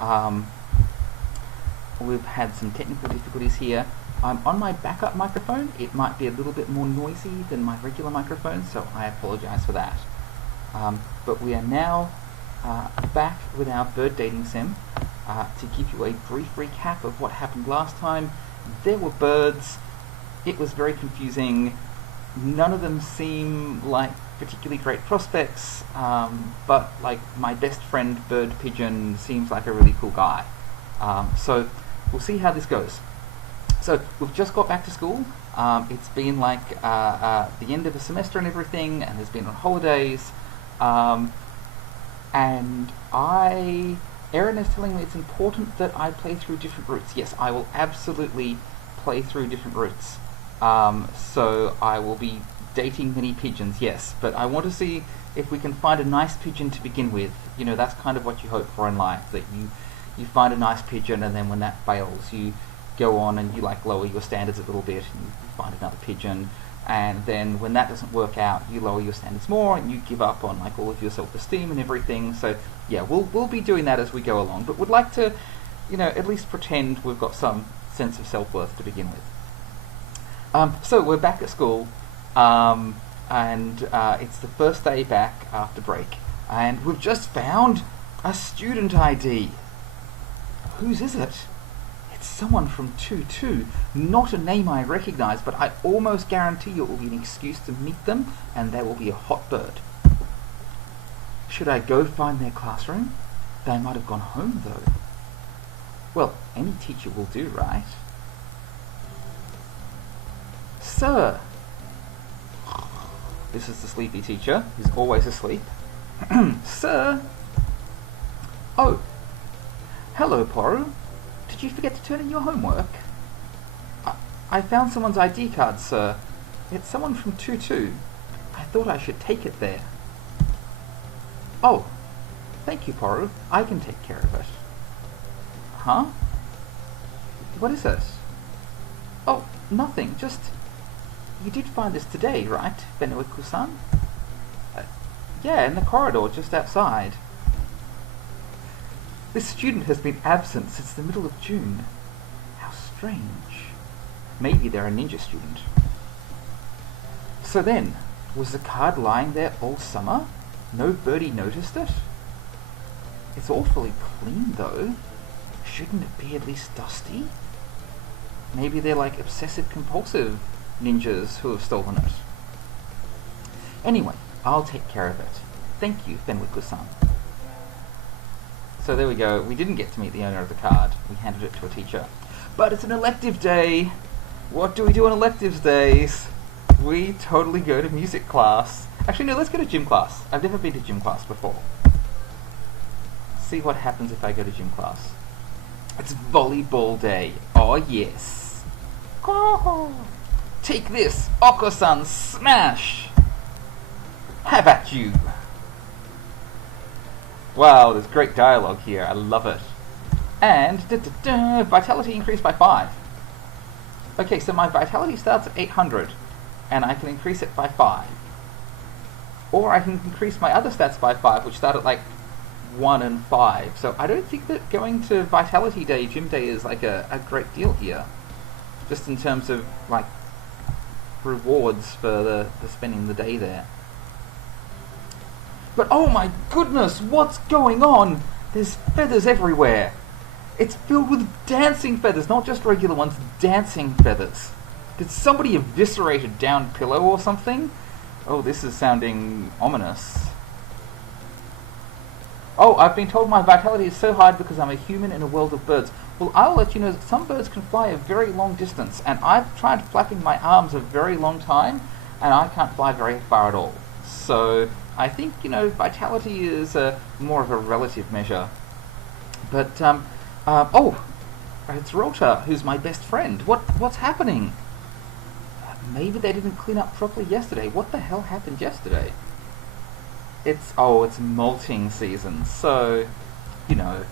Um, we've had some technical difficulties here. I'm on my backup microphone. It might be a little bit more noisy than my regular microphone, so I apologize for that. But we are now back with our bird dating sim to give you a brief recap of what happened last time. There were birds. It was very confusing. None of them seem like particularly great prospects, but like my best friend Bird Pigeon seems like a really cool guy. So we'll see how this goes. So we've just got back to school. It's been like the end of a semester and everything, and there's been on holidays. And Erin is telling me it's important that I play through different routes. Yes, I will absolutely play through different routes. So I will be dating many pigeons, yes, but I want to see if we can find a nice pigeon to begin with. You know, that's kind of what you hope for in life, that you find a nice pigeon, and then when that fails, you go on and you like lower your standards a little bit, and you find another pigeon, and then when that doesn't work out, you lower your standards more, and you give up on like all of your self-esteem and everything. So yeah, we'll be doing that as we go along, but would like to, you know, at least pretend we've got some sense of self-worth to begin with. So we're back at school, and it's the first day back after break, and we've just found a student ID. Whose is it? It's someone from 2-2. Not a name I recognise, but I almost guarantee you it will be an excuse to meet them, and they will be a hot bird. Should I go find their classroom? They might have gone home, though. Well, any teacher will do, right? Sir! This is the sleepy teacher, who's always asleep. Sir! Oh! Hello, Poru. Did you forget to turn in your homework? I found someone's ID card, sir. It's someone from 2-2. I thought I should take it there. Oh! Thank you, Poru. I can take care of it. Huh? What is it? Oh, nothing. Just... You did find this today, right, Benoiku-san? Yeah, in the corridor just outside. This student has been absent since the middle of June. How strange. Maybe they're a ninja student. So then, was the card lying there all summer? No birdie noticed it? It's awfully clean, though. Shouldn't it be at least dusty? Maybe they're like obsessive-compulsive ninjas who have stolen it. Anyway, I'll take care of it. Thank you, Benwiku-san. So there we go. We didn't get to meet the owner of the card. We handed it to a teacher. But it's an elective day. What do we do on electives days? We totally go to music class. Actually, no, let's go to gym class. I've never been to gym class before. See what happens if I go to gym class. It's volleyball day. Oh, yes. Oh. Take this, Oko-san, smash! How about you? Wow, there's great dialogue here. I love it. And vitality increased by 5. Okay, so my vitality starts at 800, and I can increase it by 5. Or I can increase my other stats by 5, which start at like 1 and 5. So I don't think that going to Vitality Day, Gym Day, is like a great deal here. Just in terms of like rewards for the spending the day there. But oh my goodness, what's going on? There's feathers everywhere. It's filled with dancing feathers, not just regular ones, dancing feathers. Did somebody eviscerate a down pillow or something? Oh, this is sounding ominous. Oh, I've been told my vitality is so high because I'm a human in a world of birds. Well, I'll let you know that some birds can fly a very long distance, and I've tried flapping my arms a very long time, and I can't fly very far at all. So I think, you know, vitality is more of a relative measure. But, oh, it's Rota, who's my best friend. What's happening? Maybe they didn't clean up properly yesterday. What the hell happened yesterday? It's molting season, so, you know.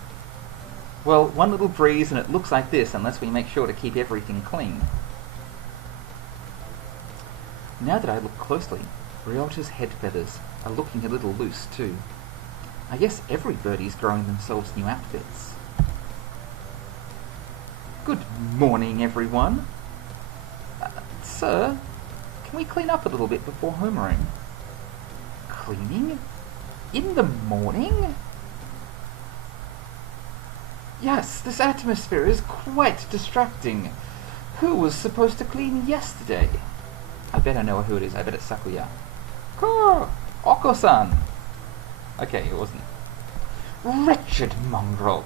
Well, one little breeze and it looks like this, unless we make sure to keep everything clean. Now that I look closely, Ryota's head feathers are looking a little loose too. I guess every birdie's growing themselves new outfits. Good morning, everyone. Sir, can we clean up a little bit before homeroom? Cleaning? In the morning? Yes, this atmosphere is quite distracting. Who was supposed to clean yesterday? I bet I know who it is. I bet it's Sakuya. Oko-san! Okay, it wasn't. Wretched mongrel!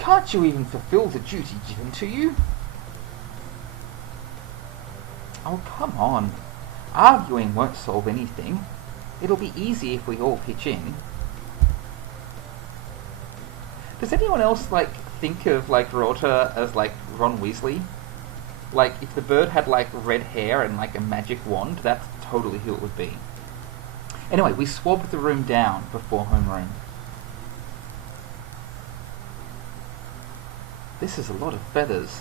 Can't you even fulfill the duty given to you? Oh, come on. Arguing won't solve anything. It'll be easy if we all pitch in. Does anyone else, think of, Rota as, Ron Weasley? If the bird had, red hair and, a magic wand, that's totally who it would be. Anyway, we swabbed the room down before homeroom. This is a lot of feathers.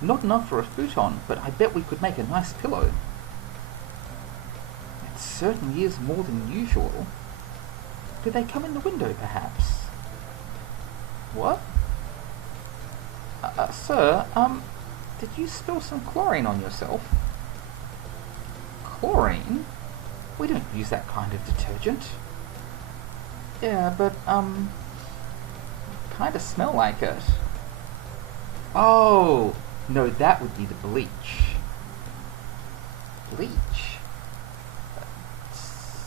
Not enough for a futon, but I bet we could make a nice pillow. It certainly is more than usual. Did they come in the window, perhaps? What? Sir, did you spill some chlorine on yourself? Chlorine? We don't use that kind of detergent. Yeah, but, kinda smell like it. Oh! No, that would be the bleach. Bleach?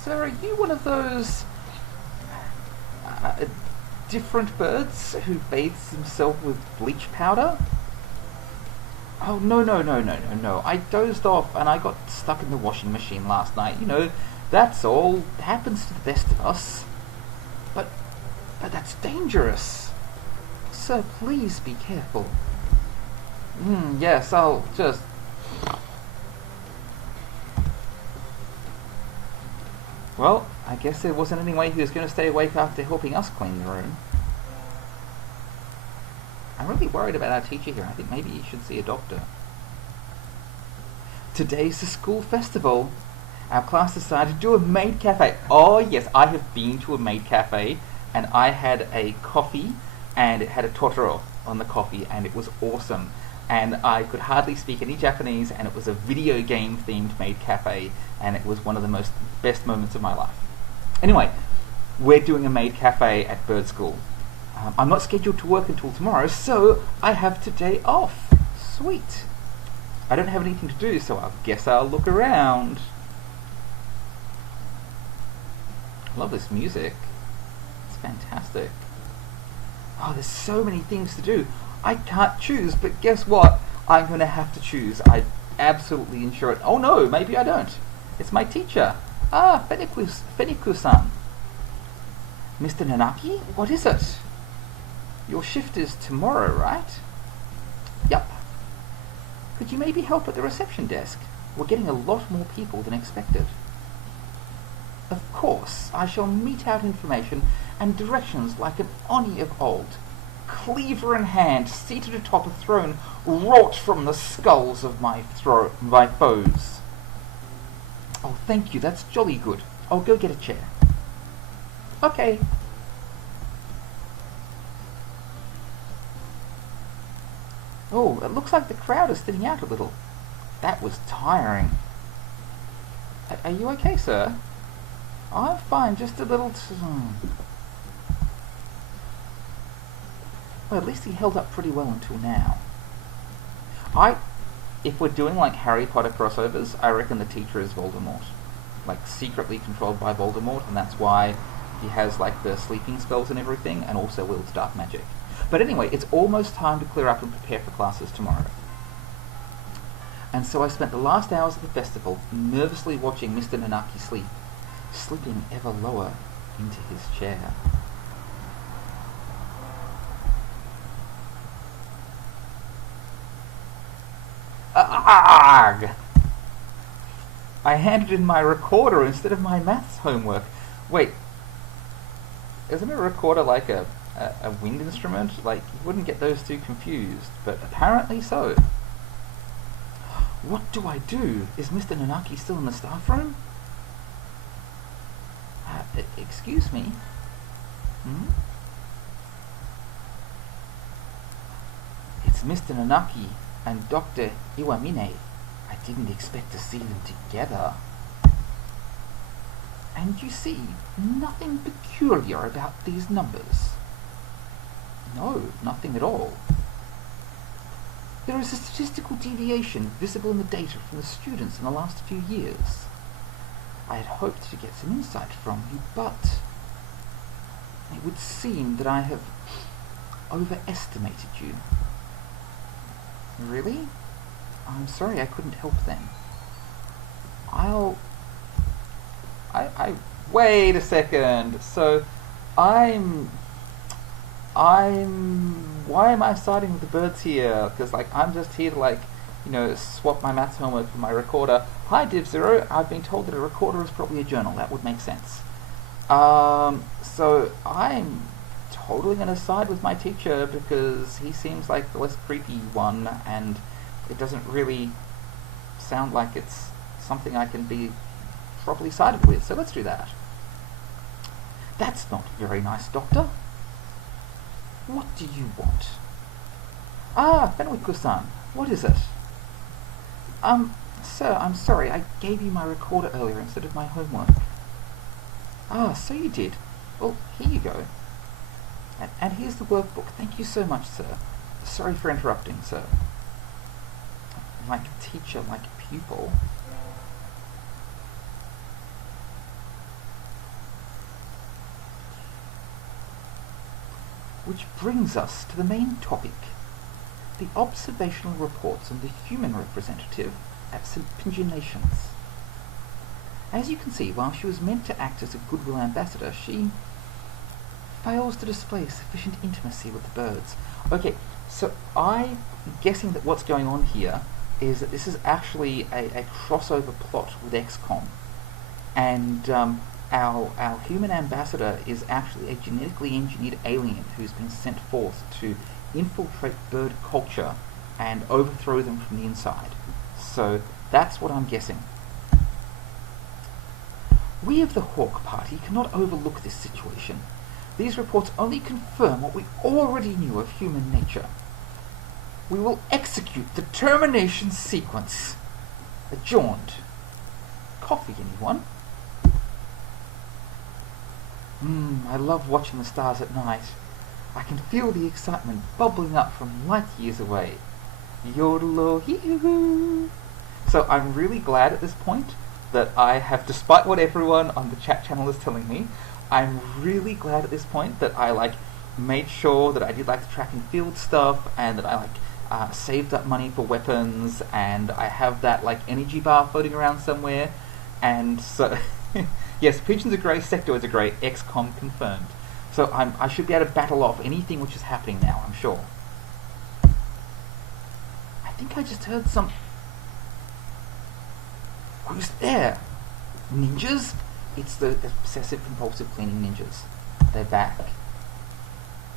Sir, are you one of those different birds who bathes himself with bleach powder? Oh, no. I dozed off and I got stuck in the washing machine last night. That's all. It happens to the best of us. But that's dangerous. Sir, please be careful. Yes, I'll just... Well, I guess there wasn't any way he was going to stay awake after helping us clean the room. I'm really worried about our teacher here. I think maybe he should see a doctor. Today's the school festival. Our class decided to do a maid cafe. Oh yes, I have been to a maid cafe, and I had a coffee, and it had a Totoro on the coffee, and it was awesome. And I could hardly speak any Japanese, and it was a video game themed maid cafe, and it was one of the best moments of my life. Anyway, we're doing a maid cafe at bird school. I'm not scheduled to work until tomorrow, so I have today off. Sweet. I don't have anything to do, so I guess I'll look around. I love this music. It's fantastic. Oh, there's so many things to do. I can't choose, but guess what? I'm going to have to choose. I absolutely ensure it. Oh no, maybe I don't. It's my teacher. Feniku-san. Mr. Nanaki? What is it? Your shift is tomorrow, right? Yup. Could you maybe help at the reception desk? We're getting a lot more people than expected. Of course, I shall mete out information and directions like an Oni of old, cleaver in hand, seated atop a throne wrought from the skulls of my foes. Oh, thank you, that's jolly good. I'll go get a chair. Okay. Oh, it looks like the crowd is thinning out a little. That was tiring. Are you okay, sir? I'm fine, just a little... Well, at least he held up pretty well until now. If we're doing Harry Potter crossovers, I reckon the teacher is Voldemort. Secretly controlled by Voldemort, and that's why he has the sleeping spells and everything, and also wields dark magic. But anyway, it's almost time to clear up and prepare for classes tomorrow. And so I spent the last hours of the festival nervously watching Mr. Nanaki sleep, slipping ever lower into his chair. Arg! I handed in my recorder instead of my maths homework. Wait, isn't a recorder like a wind instrument? You wouldn't get those two confused, but apparently so. What do I do? Is Mr. Nanaki still in the staff room? Excuse me? Hmm? It's Mr. Nanaki and Dr. Iwamine. I didn't expect to see them together. And you see nothing peculiar about these numbers. No, nothing at all. There is a statistical deviation visible in the data from the students in the last few years. I had hoped to get some insight from you, but it would seem that I have overestimated you. Really? I'm sorry I couldn't help then. Wait a second. So, why am I siding with the birds here? Because, I'm just here to, swap my maths homework for my recorder. Hi, Div Zero. I've been told that a recorder is probably a journal. That would make sense. So I'm totally going to side with my teacher because he seems like the less creepy one, and it doesn't really sound like it's something I can be properly sided with. So let's do that. That's not very nice, Doctor. What do you want? Ah, Fenwick-san, what is it? Sir, I'm sorry, I gave you my recorder earlier instead of my homework. Ah, so you did. Well, here you go. And here's the workbook. Thank you so much, sir. Sorry for interrupting, sir. Like teacher, like pupil. Which brings us to the main topic. The observational reports on the human representative at St. Pingian Nations. As you can see, while she was meant to act as a goodwill ambassador, she fails to display sufficient intimacy with the birds. Okay, so I'm guessing that what's going on here is that this is actually a crossover plot with XCOM, and our human ambassador is actually a genetically engineered alien who's been sent forth to infiltrate bird culture and overthrow them from the inside. So that's what I'm guessing. We of the Hawk Party cannot overlook this situation. These reports only confirm what we already knew of human nature. We will execute the termination sequence. Adjourned. Coffee, anyone? I love watching the stars at night. I can feel the excitement bubbling up from light years away. Yodel-o-hee-hoo. So I'm really glad at this point that I have, despite what everyone on the chat channel is telling me, I'm really glad at this point that I made sure that I did the track and field stuff, and that I saved up money for weapons, and I have that energy bar floating around somewhere, and so yes, pigeons are grey, sectoids are grey, XCOM confirmed. So I should be able to battle off anything which is happening now, I'm sure. I think I just heard some... Who's there? Ninjas? It's the obsessive compulsive cleaning ninjas. They're back.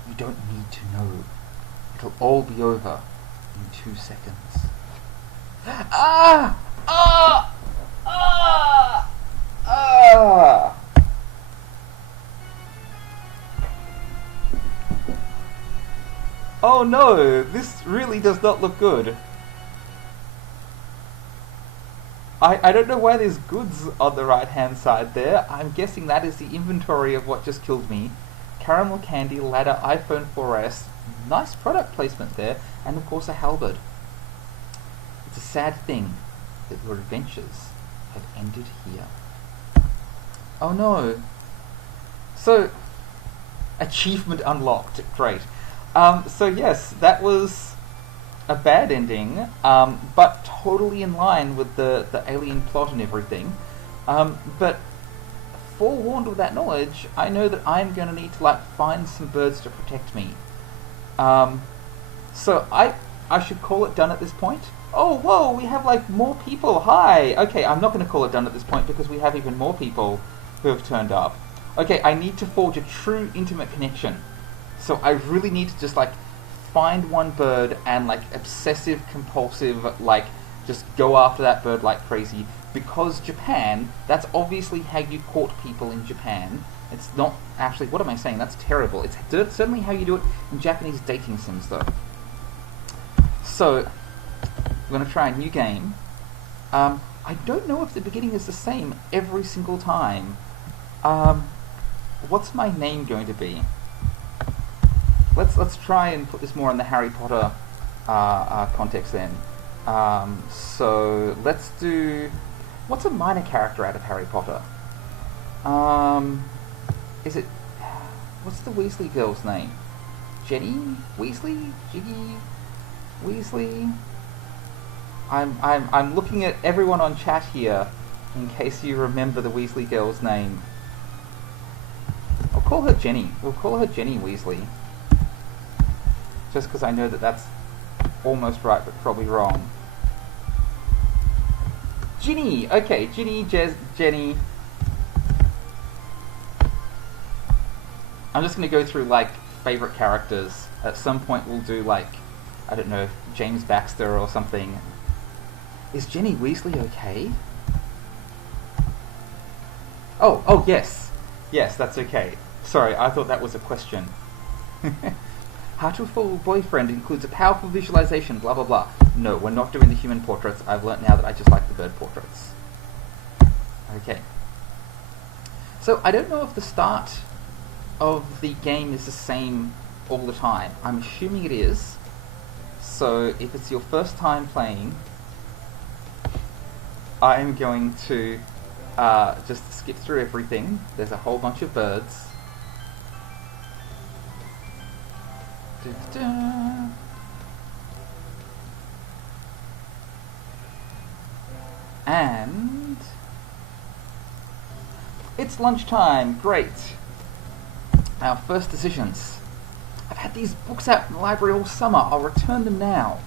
You don't need to know. It'll all be over in 2 seconds. Ah! Ah! Ah! Ah! Oh no, this really does not look good. I don't know why there's goods on the right hand side there. I'm guessing that is the inventory of what just killed me. Caramel candy, ladder, iPhone 4S. Nice product placement there. And of course a halberd. It's a sad thing that your adventures have ended here. Oh no. So, achievement unlocked. Great. So yes, that was a bad ending, but totally in line with the alien plot and everything. But forewarned with that knowledge, I know that I'm going to need to find some birds to protect me. So I should call it done at this point. Oh, whoa, we have more people. Hi. Okay, I'm not going to call it done at this point because we have even more people who have turned up. Okay, I need to forge a true intimate connection. So I really need to just find one bird and obsessive compulsive just go after that bird like crazy, because Japan, that's obviously how you court people in Japan. It's not actually. What am I saying? That's terrible. It's certainly how you do it in Japanese dating sims, though. So, we're going to try a new game. I don't know if the beginning is the same every single time. What's my name going to be? Let's try and put this more in the Harry Potter context then. So let's do. What's a minor character out of Harry Potter? Is it? What's the Weasley girl's name? Jenny Weasley? Jiggy Weasley? I'm looking at everyone on chat here in case you remember the Weasley girl's name. I'll call her Jenny. We'll call her Jenny Weasley. Just because I know that that's almost right but probably wrong. Ginny! Okay, Ginny, Jenny. I'm just going to go through, like, favourite characters. At some point we'll do, like, I don't know, James Baxter or something. Is Jenny Weasley okay? Oh, yes. Yes, that's okay. Sorry, I thought that was a question. Hatoful boyfriend includes a powerful visualization, blah blah blah. No, we're not doing the human portraits. I've learnt now that I just like the bird portraits. Okay. So, I don't know if the start of the game is the same all the time. I'm assuming it is. So, if it's your first time playing, I'm going to just skip through everything. There's a whole bunch of birds. Da-da-da. And it's lunchtime. Great. Our first decisions. I've had these books out in the library all summer. I'll return them now.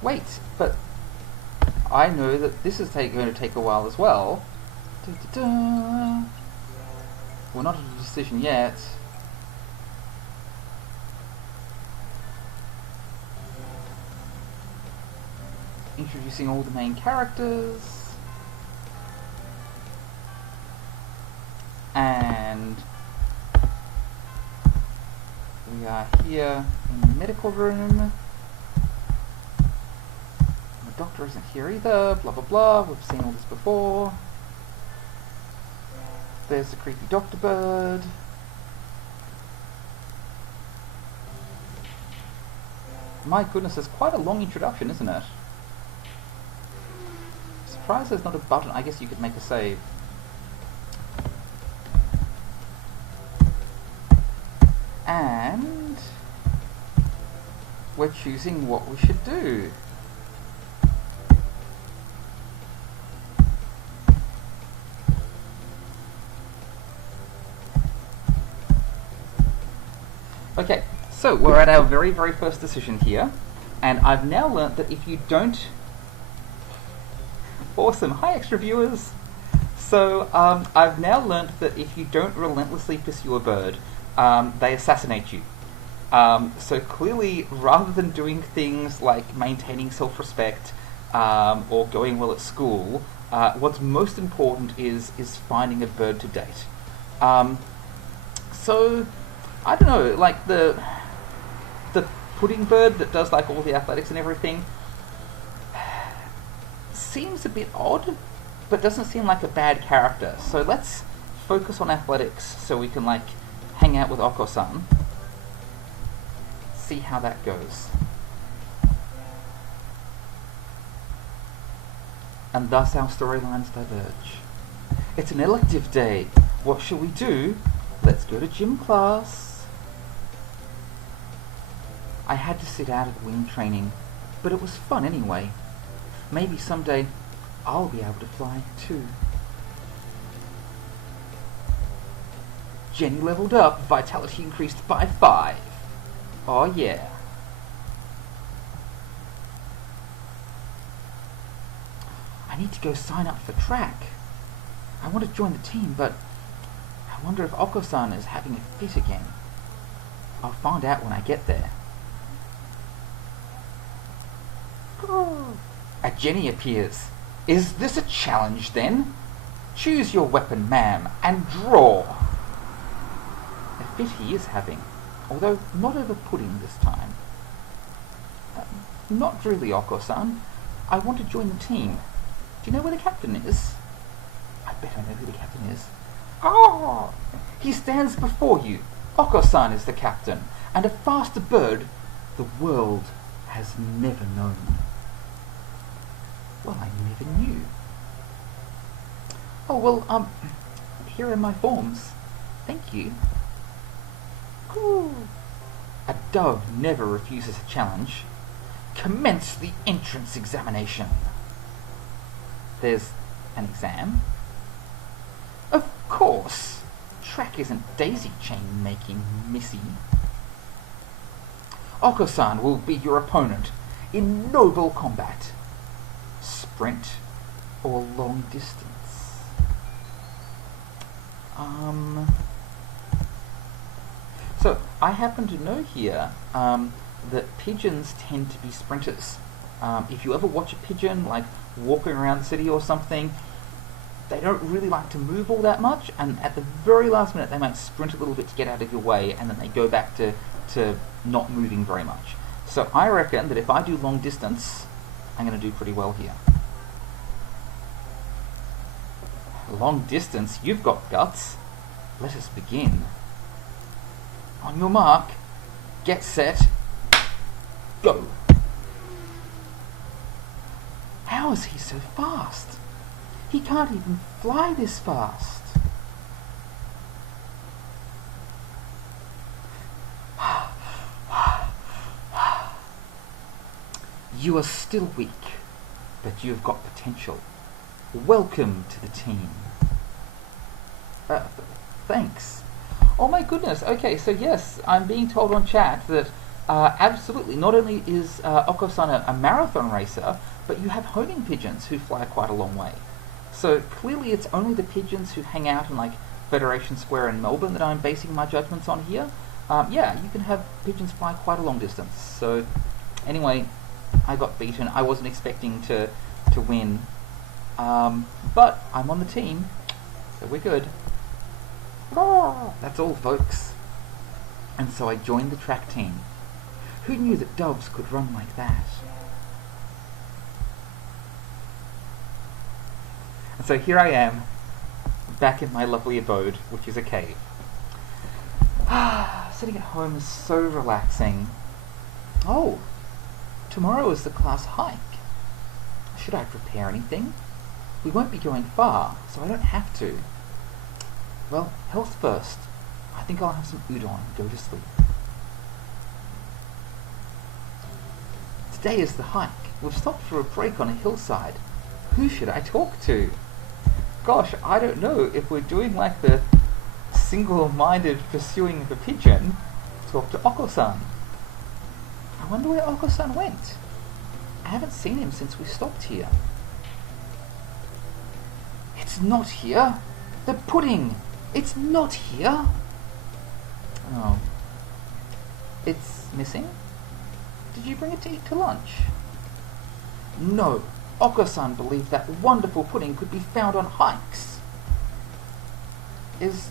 Wait, but I know that this is going to take a while as well. Da-da-da. We're not at a decision yet. Introducing all the main characters. And we are here in the medical room. The doctor isn't here either, blah blah blah. We've seen all this before. There's the creepy doctor bird. My goodness, it's quite a long introduction, isn't it? Surprised there's not a button. I guess you could make a save. And we're choosing what we should do. Okay, so we're at our very, very first decision here, and I've now learnt that if you don't... Awesome, hi extra viewers! So, I've now learnt that if you don't relentlessly pursue a bird, they assassinate you. So clearly, rather than doing things like maintaining self-respect, or going well at school, what's most important is finding a bird to date. So... I don't know, like the pudding bird that does like all the athletics and everything seems a bit odd, but doesn't seem like a bad character. So let's focus on athletics so we can like hang out with Oko-san. See how that goes. And thus our storylines diverge. It's an elective day. What shall we do? Let's go to gym class. I had to sit out of wing training, but it was fun anyway. Maybe someday I'll be able to fly too. Jenny leveled up, vitality increased by 5. Oh yeah. I need to go sign up for track. I want to join the team, but I wonder if Oko-san is having a fit again. I'll find out when I get there. A Jenny appears. Is this a challenge then? Choose your weapon, ma'am, and draw. A fit he is having, although not over pudding this time. Not really, Oko-san. I want to join the team. Do you know where the captain is? I bet I know who the captain is. Ah! He stands before you. Oko-san is the captain, and a faster bird the world has never known. Well, I never knew. Oh, well, here are my forms. Thank you. Ooh. A dove never refuses a challenge. Commence the entrance examination. There's an exam? Of course. Track isn't daisy chain making, missy. Oko-san will be your opponent in noble combat. Sprint or long distance? So, I happen to know here that pigeons tend to be sprinters. If you ever watch a pigeon, like, walking around the city or something, they don't really like to move all that much, and at the very last minute they might sprint a little bit to get out of your way, and then they go back to not moving very much. So I reckon that if I do long distance, I'm going to do pretty well here. Long distance, you've got guts. Let us begin. On your mark, get set, go. How is he so fast? He can't even fly this fast. You are still weak, but you've got potential. Welcome to the team. Thanks. Oh my goodness. Okay, so yes, I'm being told on chat that absolutely, not only is Oko-san a marathon racer, but you have homing pigeons who fly quite a long way. So clearly it's only the pigeons who hang out in like Federation Square in Melbourne that I'm basing my judgments on here. Yeah, you can have pigeons fly quite a long distance. So anyway, I got beaten. I wasn't expecting to win. But I'm on the team, so we're good. That's all, folks. And so I joined the track team. Who knew that doves could run like that? And so here I am, back in my lovely abode, which is a cave. Sitting at home is so relaxing. Oh, tomorrow is the class hike. Should I prepare anything? We won't be going far, so I don't have to. Well, health first. I think I'll have some udon and go to sleep. Today is the hike. We've stopped for a break on a hillside. Who should I talk to? Gosh, I don't know if we're doing like the single-minded pursuing of a pigeon. Talk to Oko-san. I wonder where Oko-san went. I haven't seen him since we stopped here. It's not here. The pudding. It's not here. Oh. It's missing? Did you bring it to eat to lunch? No. Oko-san believed that wonderful pudding could be found on hikes. Is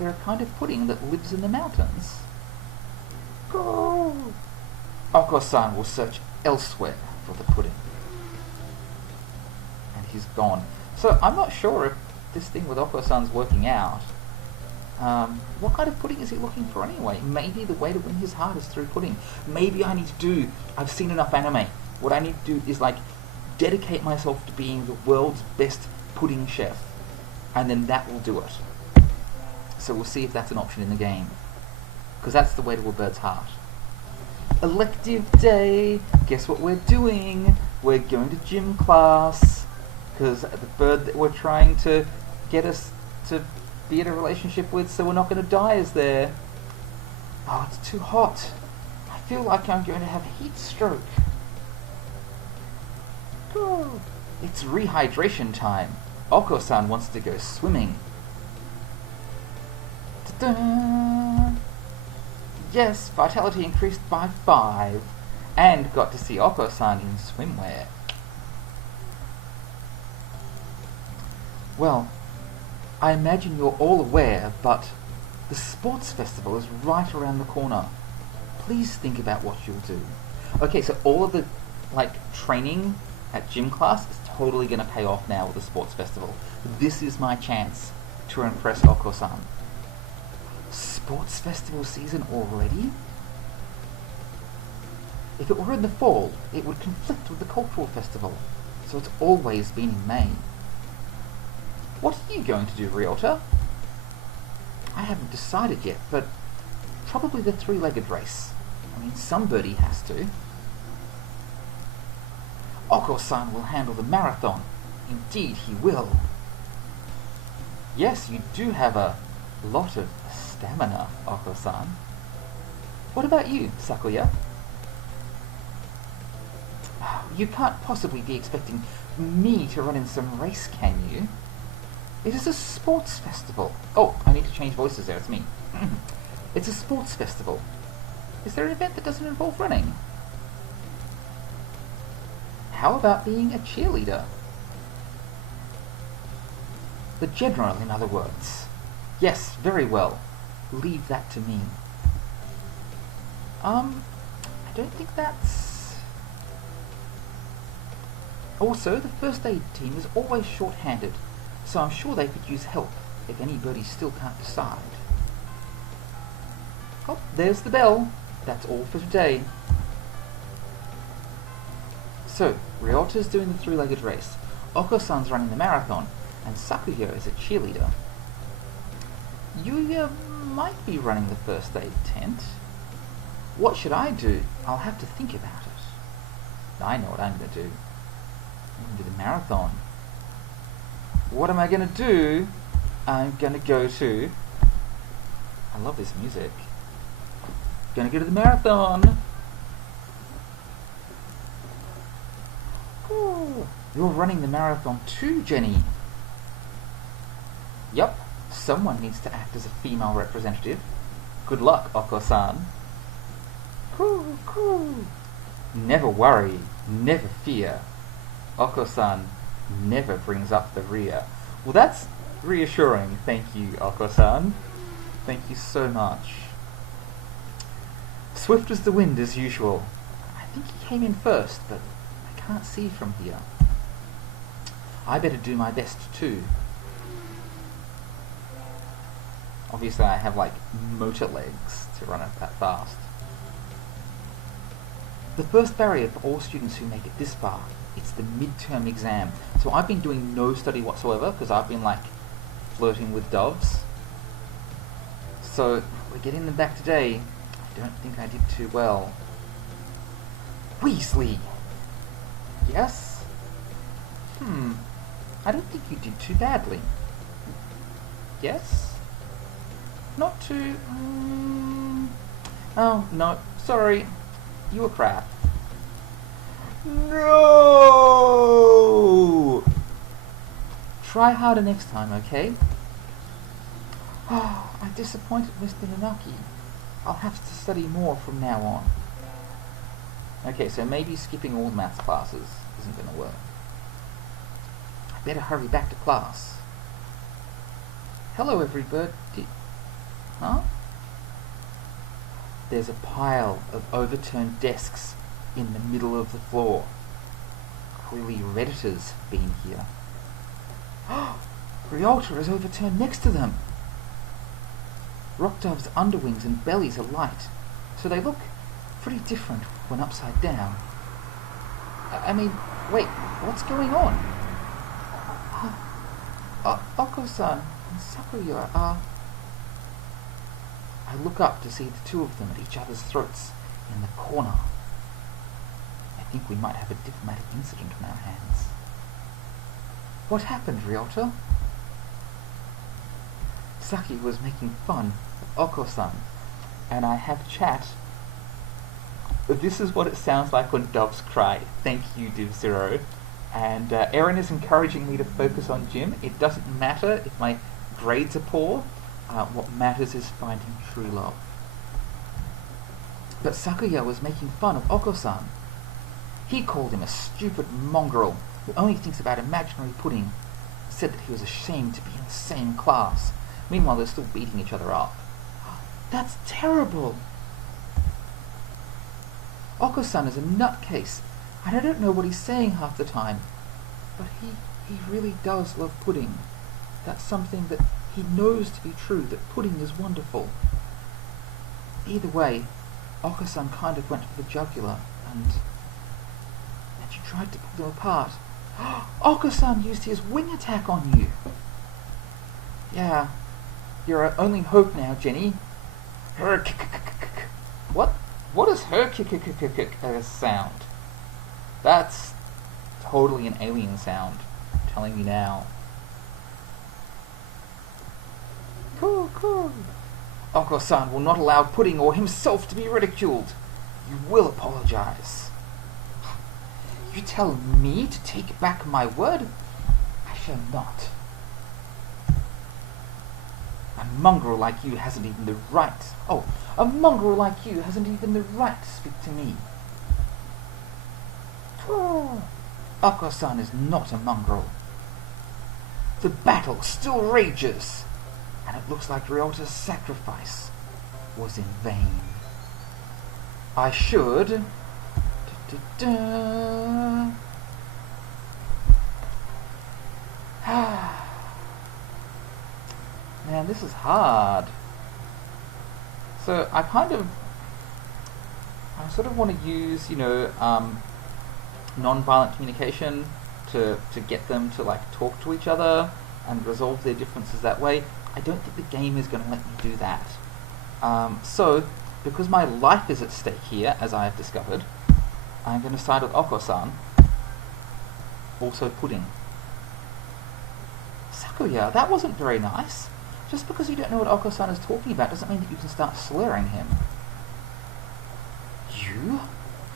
there a kind of pudding that lives in the mountains? Go! Oko-san will search elsewhere for the pudding. And he's gone. So I'm not sure if this thing with Oko-san's working out. What kind of pudding is he looking for anyway? Maybe the way to win his heart is through pudding. Maybe I need to do... I've seen enough anime. What I need to do is like dedicate myself to being the world's best pudding chef. And then that will do it. So we'll see if that's an option in the game. Because that's the way to a bird's heart. Elective day! Guess what we're doing? We're going to gym class. Because the bird that we're trying to get us to be in a relationship with so we're not going to die is there. Oh, it's too hot. I feel like I'm going to have a heat stroke. Oh, it's rehydration time. Oko-san wants to go swimming. Ta-da! Yes, vitality increased by 5. And got to see Oko-san in swimwear. Well, I imagine you're all aware, but the sports festival is right around the corner. Please think about what you'll do. Okay, so all of the training at gym class is totally going to pay off now with the sports festival. This is my chance to impress Oko-san. Sports festival season already? If it were in the fall, it would conflict with the cultural festival, so it's always been in May. What are you going to do, Ryota? I haven't decided yet, but probably the three-legged race. I mean, somebody has to. Oko-san will handle the marathon. Indeed, he will. Yes, you do have a lot of stamina, Oko-san. What about you, Sakuya? You can't possibly be expecting me to run in some race, can you? It is a sports festival. Oh, I need to change voices there, it's me. It's a sports festival. Is there an event that doesn't involve running? How about being a cheerleader? The general, in other words. Yes, very well. Leave that to me. I don't think that's... Also, the first aid team is always short-handed, so I'm sure they could use help if anybody still can't decide. Oh, there's the bell. That's all for today. So, Ryota's doing the three-legged race, Oko-san's running the marathon, and Sakuya is a cheerleader. Yuya might be running the first aid tent. What should I do? I'll have to think about it. I know what I'm going to do. I'm going to do the marathon. What am I going to do? I'm going to go to... I love this music. Going to go to the marathon. Ooh, you're running the marathon too, Jenny. Yup, someone needs to act as a female representative. Good luck, Oko-san. Never worry, never fear. Oko-san never brings up the rear. Well, that's reassuring. Thank you, Oko-san. Thank you so much. Swift as the wind, as usual. I think he came in first, but I can't see from here. I better do my best too. Obviously I have motor legs to run it that fast. The first barrier for all students who make it this far, it's the midterm exam. So I've been doing no study whatsoever because I've been flirting with doves. So we're getting them back today. I don't think I did too well. Weasley! Yes? I don't think you did too badly. Yes? Not too... Oh, no. Sorry. You were crap. No! Try harder next time, okay? Oh, I disappointed Mr. Nanaki. I'll have to study more from now on. Okay, so maybe skipping all maths classes isn't going to work. I better hurry back to class. Hello, everybody. Huh? There's a pile of overturned desks in the middle of the floor. Clearly Redditors have been here. Ryota is overturned next to them. Rock Dove's underwings and bellies are light, so they look pretty different when upside down. I mean, wait, what's going on? Oko-san and Sakuya are... I look up to see the two of them at each other's throats in the corner. I think we might have a diplomatic incident on our hands. What happened, Ryota? Saki was making fun of Oko-san, and I have chat. This is what it sounds like when doves cry. Thank you, Div0. And Erin is encouraging me to focus on gym. It doesn't matter if my grades are poor. What matters is finding true love. But Sakuya was making fun of Oko-san. He called him a stupid mongrel who only thinks about imaginary pudding. said that he was ashamed to be in the same class. Meanwhile, they're still beating each other up. That's terrible! Oko-san is a nutcase, and I don't know what he's saying half the time. But he really does love pudding. That's something that he knows to be true, that pudding is wonderful. Either way, Oko-san kind of went for the jugular, and she tried to pull them apart. Oko-san used his wing attack on you! Yeah, you're our only hope now, Jenny. What? What is her sound? That's totally an alien sound. I'm telling you now. Cool. Oko-san will not allow Pudding or himself to be ridiculed. You will apologize. You tell me to take back my word? I shall not. A mongrel like you hasn't even the right. A mongrel like you hasn't even the right to speak to me. Oko-san is not a mongrel. The battle still rages, and it looks like Ryota's sacrifice was in vain. I should... Man, this is hard. So I sort of want to use, non-violent communication to get them to like talk to each other and resolve their differences that way. I don't think the game is going to let me do that. So, because my life is at stake here, as I have discovered, I'm going to side with Oko-san. Also Pudding. Sakuya, that wasn't very nice. Just because you don't know what Oko-san is talking about doesn't mean that you can start slurring him.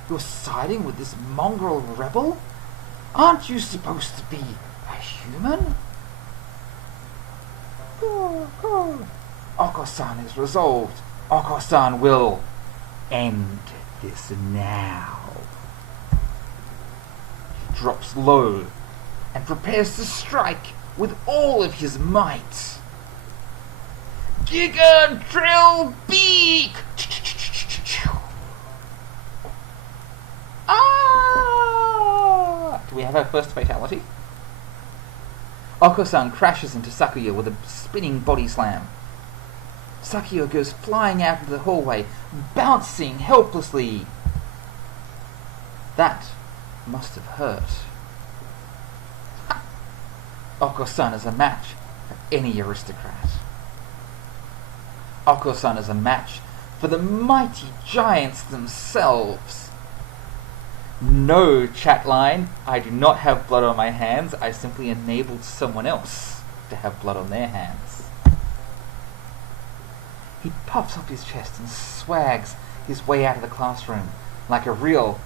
You're siding with this mongrel rebel? Aren't you supposed to be a human? Cool. Oko-san is resolved. Oko-san will end this now. He drops low and prepares to strike with all of his might. Giga Drill Beak! Ah! Do we have our first fatality? Oko-san crashes into Sakuya with a spinning body slam. Sakuya goes flying out into the hallway, bouncing helplessly. That must have hurt. Oko-san is a match for any aristocrat. Oko-san is a match for the mighty giants themselves. No, chatline, I do not have blood on my hands. I simply enabled someone else to have blood on their hands. He puffs up his chest and swags his way out of the classroom like a real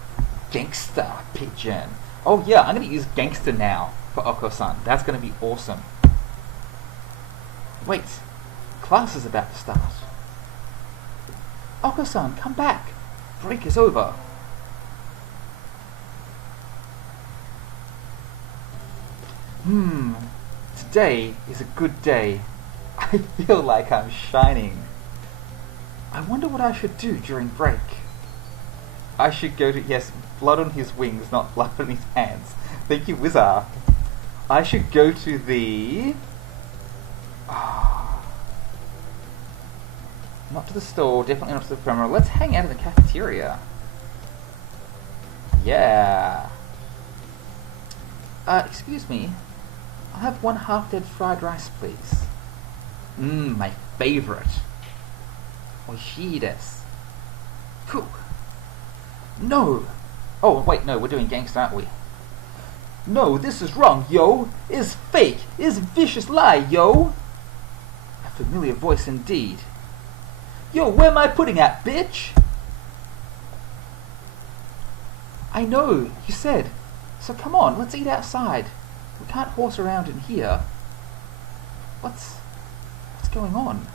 gangster pigeon. Oh yeah, I'm going to use gangster now for Oko-san. That's going to be awesome. Wait, class is about to start. Oko-san, come back. Break is over. Today is a good day. I feel like I'm shining. I wonder what I should do during break. I should go to... Yes, blood on his wings, not blood on his hands. Thank you, Wizard. I should go to the... Not to the store, definitely not to the ephemeral. Let's hang out in the cafeteria. Yeah. Excuse me. I'll have 1 half-dead fried rice, please. My favorite. Oishii desu. Cool. No! Oh, wait, no, we're doing gangster, aren't we? No, this is wrong, yo! Is fake! Is vicious lie, yo! A familiar voice indeed. Yo, where am I putting at, bitch? I know, you said. So come on, let's eat outside. We can't horse around in here. What's going on?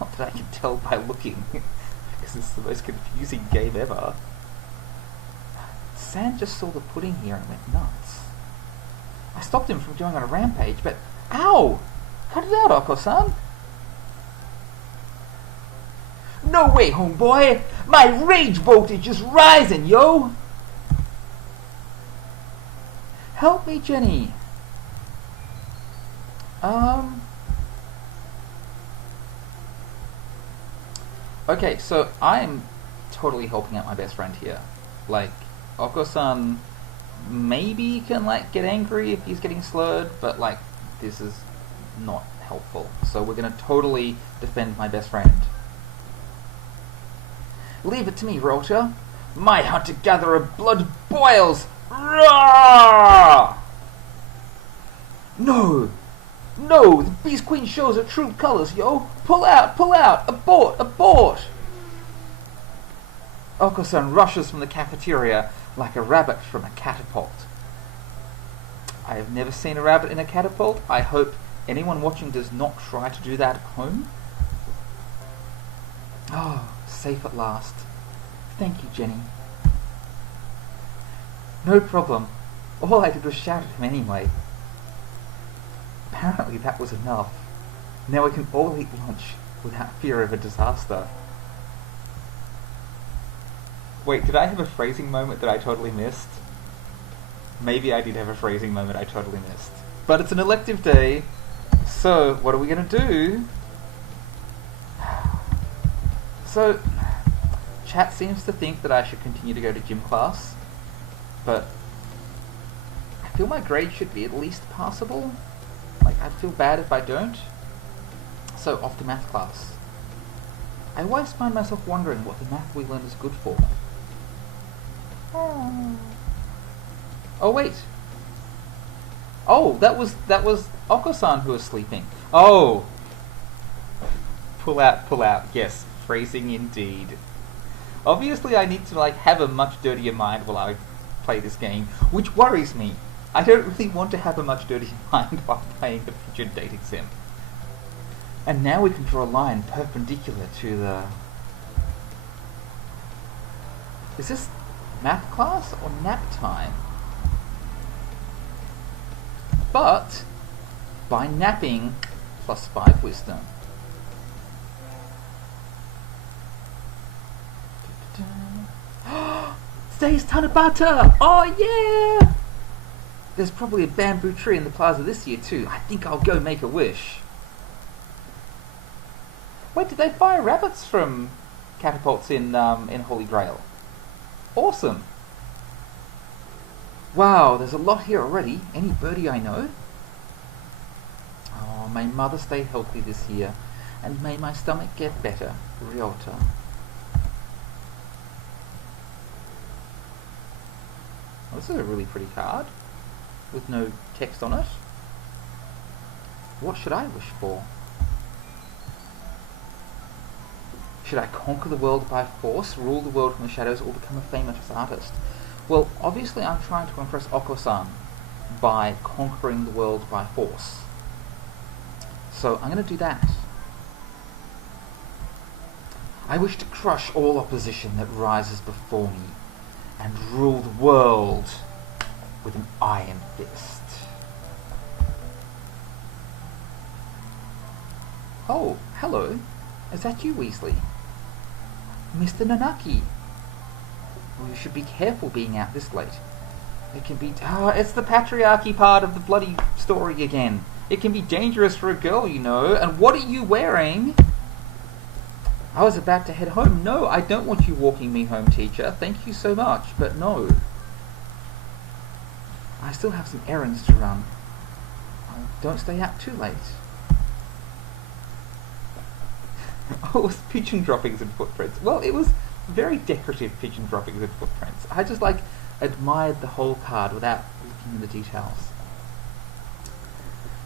Not that I can tell by looking, because it's the most confusing game ever. San just saw the pudding here and went nuts. I stopped him from going on a rampage, but... Ow! Cut it out, Oko-san! No way, homeboy! My rage voltage is rising, yo! Help me, Jenny! Okay, so I'm totally helping out my best friend here. Like, Oko-san maybe can, like, get angry if he's getting slurred, but, like, this is not helpful. So we're gonna totally defend my best friend. Leave it to me, Rocha. My hunter-gatherer blood boils! Roar! No! No! The Beast Queen shows her true colors, yo! Pull out! Pull out! Abort! Abort! Oko-san rushes from the cafeteria like a rabbit from a catapult. I have never seen a rabbit in a catapult. I hope anyone watching does not try to do that at home. Oh, safe at last. Thank you, Jenny. No problem. All I did was shout at him anyway. Apparently that was enough. Now we can all eat lunch without fear of a disaster. Wait, did I have a phrasing moment that I totally missed? Maybe I did have a phrasing moment I totally missed. But it's an elective day, so what are we going to do? So, chat seems to think that I should continue to go to gym class, but I feel my grade should be at least passable. Like, I'd feel bad if I don't. So, off to math class. I always find myself wondering what the math we learn is good for. Oh wait. Oh, that was Oko-san who was sleeping. Oh. Pull out. Yes, phrasing indeed. Obviously I need to, like, have a much dirtier mind while I play this game, which worries me. I don't really want to have a much dirtier mind while playing the future dating sim. And now we can draw a line perpendicular to the... Is this math class or nap time? But by napping plus 5 wisdom. Today's Tanabata! Oh yeah! There's probably a bamboo tree in the plaza this year too. I think I'll go make a wish. Wait, did they fire rabbits from catapults in Holy Grail? Awesome! Wow, there's a lot here already. Any birdie I know? Oh, may mother stay healthy this year, and may my stomach get better. Ryota. Oh, this is a really pretty card, with no text on it. What should I wish for? Should I conquer the world by force, rule the world from the shadows, or become a famous artist? Well, obviously I'm trying to impress Oko-san by conquering the world by force. So I'm going to do that. I wish to crush all opposition that rises before me and rule the world with an iron fist. Oh, hello. Is that you, Weasley? Mr. Nanaki. Well, you should be careful being out this late. It can be... Oh, it's the patriarchy part of the bloody story again. It can be dangerous for a girl, you know. And what are you wearing? I was about to head home. No, I don't want you walking me home, teacher. Thank you so much, but no. I still have some errands to run. Oh, don't stay out too late. Oh, it was pigeon droppings and footprints. Well, it was very decorative pigeon droppings and footprints. I just, like, admired the whole card without looking in the details.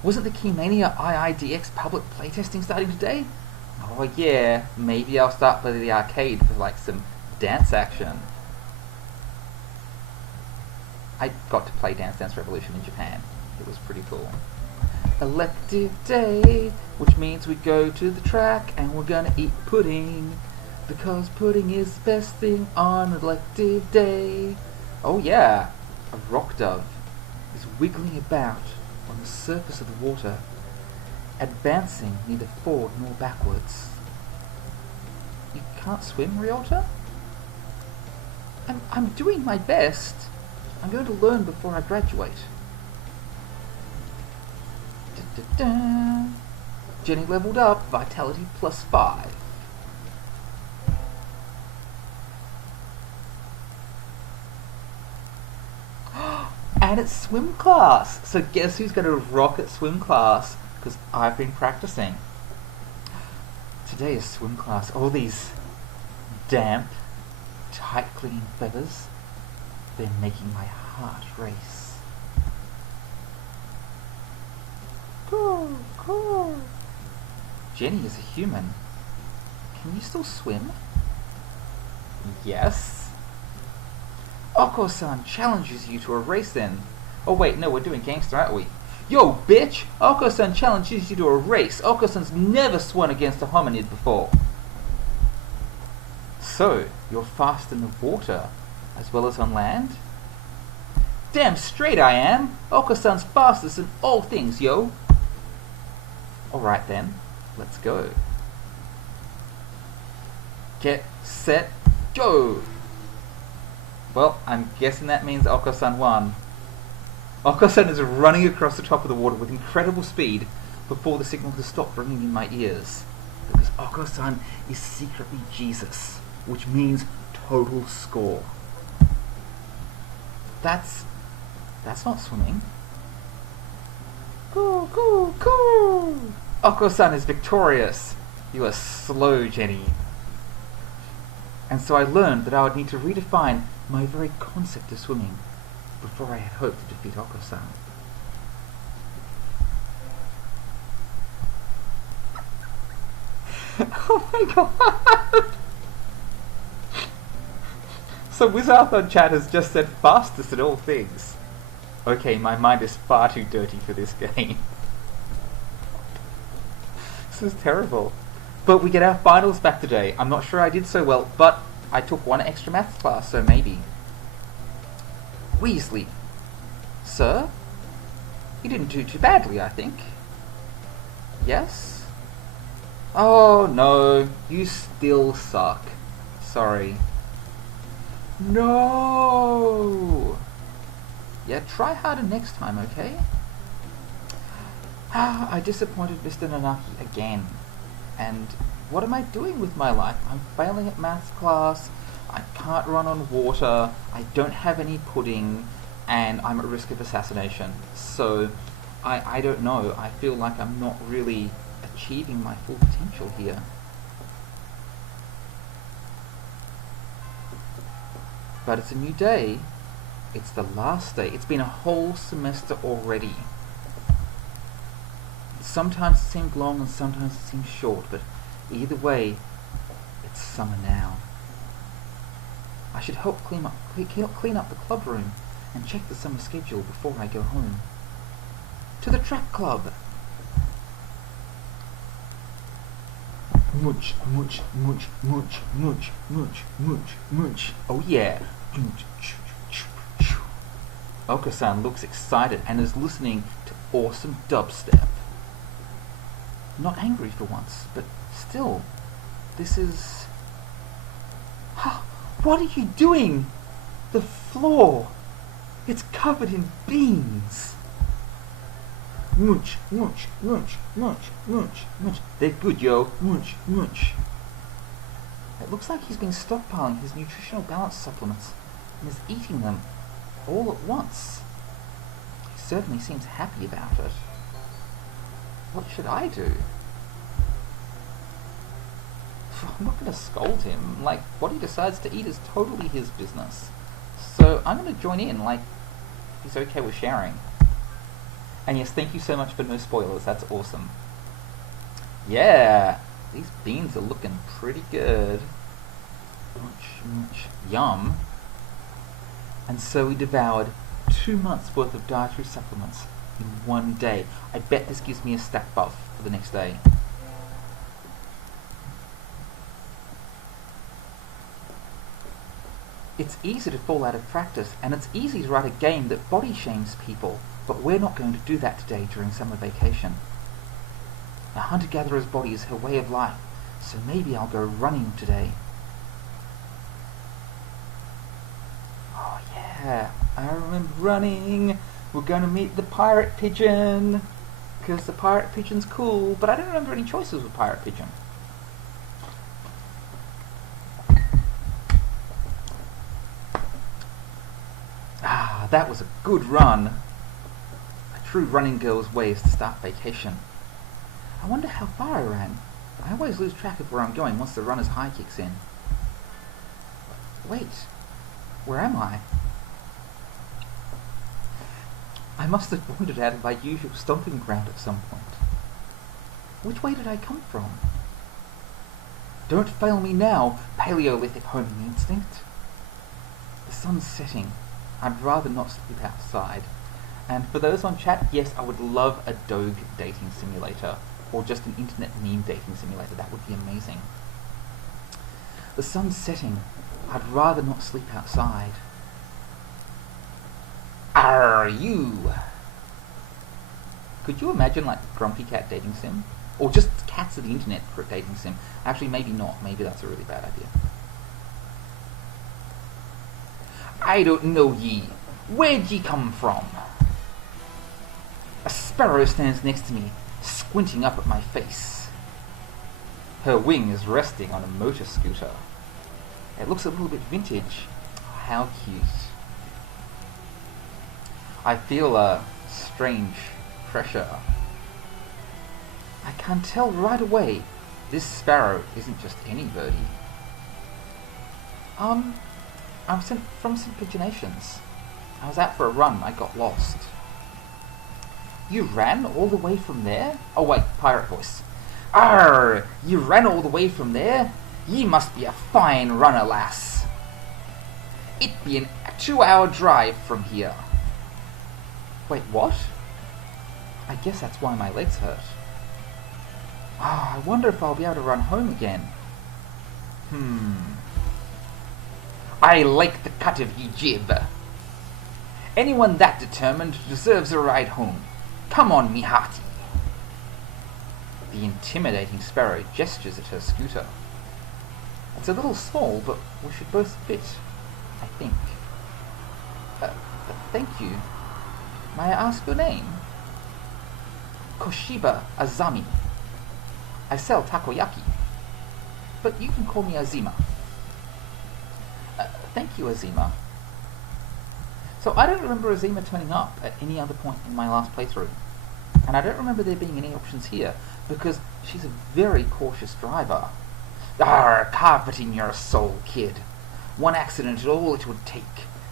Wasn't the Keymania IIDX public playtesting starting today? Oh yeah, maybe I'll start by the arcade for, like, some dance action. I got to play Dance Dance Revolution in Japan. It was pretty cool. Elective day, which means we go to the track and we're gonna eat pudding, because pudding is the best thing on elective day. Oh yeah, a rock dove. is wiggling about on the surface of the water, advancing neither forward nor backwards. You can't swim, Riota? I'm doing my best. I'm going to learn before I graduate. Da-da-da. Jenny leveled up, vitality +5. And it's swim class! So guess who's going to rock at swim class? Because I've been practicing. Today is swim class. All these damp, tight clinging feathers, they're making my heart race. Cool, cool. Jenny is a human. Can you still swim? Yes. Oko-san challenges you to a race then. Oh wait, no, we're doing gangster, aren't we? Yo, bitch! Oko-san challenges you to a race. Oko-san's never swum against a hominid before. So, you're fast in the water, as well as on land? Damn straight I am! Oko-san's fastest in all things, yo! Alright then, let's go. Get, set, go! Well, I'm guessing that means Oko-san won. Oko-san is running across the top of the water with incredible speed before the signal has stopped ringing in my ears. Because Oko-san is secretly Jesus, which means total score. That's not swimming. Cool, cool, cool! Oko-san is victorious. You are slow, Jenny. And so I learned that I would need to redefine my very concept of swimming before I had hoped to defeat Oko-san. Oh my god! So Wizarthon chat has just said fastest in all things. Okay, my mind is far too dirty for this game. This is terrible. But we get our finals back today. I'm not sure I did so well, but I took one extra maths class, so maybe. Weasley. Sir? You didn't do too badly, I think. Yes? Oh, no. You still suck. Sorry. No! Yeah, try harder next time, okay? I disappointed Mr. Nanaki again. And what am I doing with my life? I'm failing at maths class, I can't run on water, I don't have any pudding, and I'm at risk of assassination. So, I don't know. I feel like I'm not really achieving my full potential here. But it's a new day. It's the last day. It's been a whole semester already. Sometimes it seemed long and sometimes it seemed short, but either way, it's summer now. I should help clean up the club room and check the summer schedule before I go home. To the track club! Mooch, mooch, mooch, mooch, mooch, mooch, mooch, mooch. Oh yeah! Oko-san looks excited and is listening to awesome dubstep. Not angry for once, but still, this is... What are you doing? The floor! It's covered in beans! Munch, munch, munch, munch, munch, munch. They're good, yo. Munch, munch. It looks like he's been stockpiling his nutritional balance supplements and is eating them all at once. He certainly seems happy about it. What should I do? I'm not going to scold him. Like, what he decides to eat is totally his business. So I'm going to join in, like, he's okay with sharing. And yes, thank you so much for no spoilers. That's awesome. Yeah, these beans are looking pretty good. Munch, munch. Yum. And so we devoured 2 months worth of dietary supplements in one day. I bet this gives me a stat buff for the next day. It's easy to fall out of practice, and it's easy to write a game that body shames people, but we're not going to do that today during summer vacation. A hunter-gatherer's body is her way of life, so maybe I'll go running today. Oh yeah, I remember running. We're going to meet the pirate pigeon, because the pirate pigeon's cool, but I don't remember any choices with pirate pigeon. Ah, that was a good run. A true running girl's way is to start vacation. I wonder how far I ran. I always lose track of where I'm going once the runner's high kicks in. Wait, where am I? I must have wandered out of my usual stomping ground at some point. Which way did I come from? Don't fail me now, Paleolithic homing instinct. The sun's setting. I'd rather not sleep outside. And for those on chat, yes, I would love a Doge dating simulator, or just an internet meme dating simulator. That would be amazing. The sun's setting. I'd rather not sleep outside. Are you? Could you imagine like Grumpy Cat dating sim? Or just cats of the internet for a dating sim? Actually, maybe not. Maybe that's a really bad idea. I don't know ye. Where'd ye come from? A sparrow stands next to me, squinting up at my face. Her wing is resting on a motor scooter. It looks a little bit vintage. How cute. I feel a strange pressure. I can tell right away this sparrow isn't just any birdie. I'm from St. Pigeonations. I was out for a run. I got lost. You ran all the way from there? Oh wait, pirate voice. Arr! You ran all the way from there? Ye must be a fine runner, lass. It be a 2-hour drive from here. Wait, what? I guess that's why my legs hurt. I wonder if I'll be able to run home again. I like the cut of ye jib. Anyone that determined deserves a ride home. Come on, me hearty. The intimidating sparrow gestures at her scooter. It's a little small, but we should both fit, I think. Thank you. May I ask your name? Koshiba Azami. I sell takoyaki, but you can call me Azima. Thank you, Azima. So I don't remember Azima turning up at any other point in my last playthrough. And I don't remember there being any options here, because she's a very cautious driver. Arr, carve it in your soul, kid. One accident is all it would take,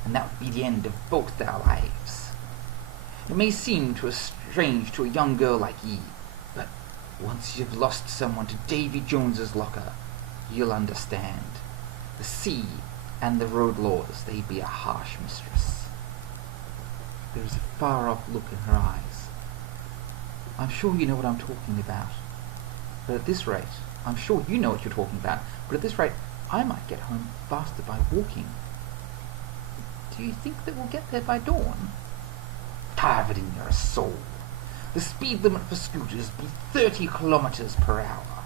and that would be the end of both our lives. It may seem strange to a young girl like ye, but once you've lost someone to Davy Jones's locker, you'll understand. The sea and the road laws, they be a harsh mistress. There is a far-off look in her eyes. I'm sure you know what I'm talking about. But at this rate, I'm sure you know what you're talking about, but at this rate, I might get home faster by walking. Do you think that we'll get there by dawn? Carve it in your soul. The speed limit for scooters be 30 kilometers per hour.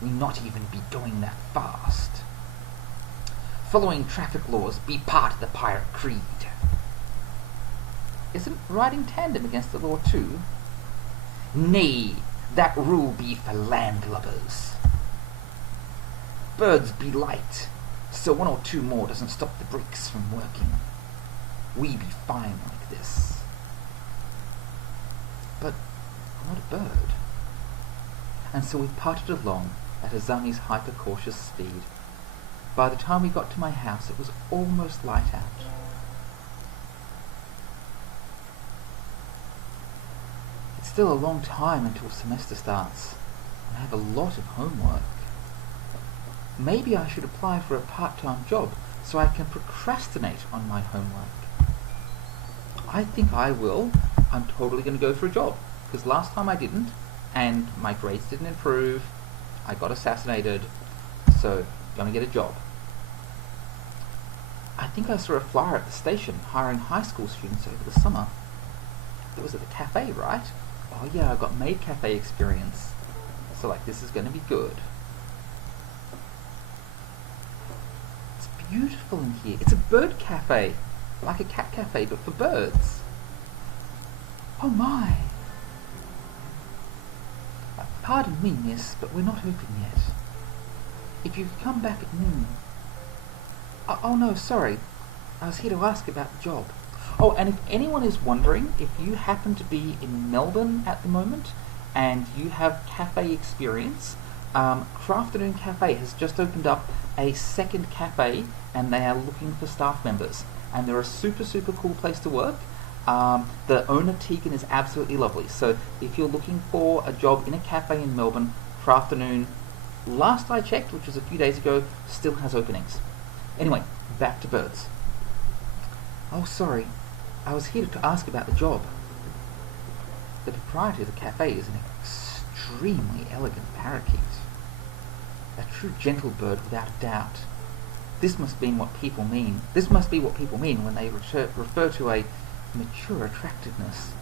We not even be going that fast. Following traffic laws be part of the pirate creed. Isn't riding tandem against the law too? Nay, that rule be for landlubbers. Birds be light, so 1 or 2 more doesn't stop the brakes from working. We be fine like this. But I'm not a bird. And so we parted along at Azami's hyper-cautious speed. By the time we got to my house, it was almost light out. It's still a long time until semester starts, and I have a lot of homework. Maybe I should apply for a part-time job so I can procrastinate on my homework. I think I will. I'm totally going to go for a job, because last time I didn't, and my grades didn't improve. I got assassinated, so I'm going to get a job. I think I saw a flyer at the station hiring high school students over the summer. It was at the cafe, right? Oh yeah, I got maid cafe experience. So like, this is going to be good. It's beautiful in here. It's a bird cafe. Like a cat cafe, but for birds. Oh my. Pardon me, miss, but we're not open yet. If you could come back at noon. Oh no, sorry. I was here to ask about the job. Oh, and if anyone is wondering, if you happen to be in Melbourne at the moment and you have cafe experience, Afternoon Cafe has just opened up a second cafe and they are looking for staff members. And they're a super, super cool place to work. The owner, Tegan, is absolutely lovely. So if you're looking for a job in a cafe in Melbourne, Afternoon, last I checked, which was a few days ago, still has openings. Anyway, back to birds. Oh, sorry. I was here to ask about the job. The proprietor of the cafe is an extremely elegant parakeet. A true gentle bird without a doubt. This must be what people mean. This must be what people mean when they refer to a mature attractiveness.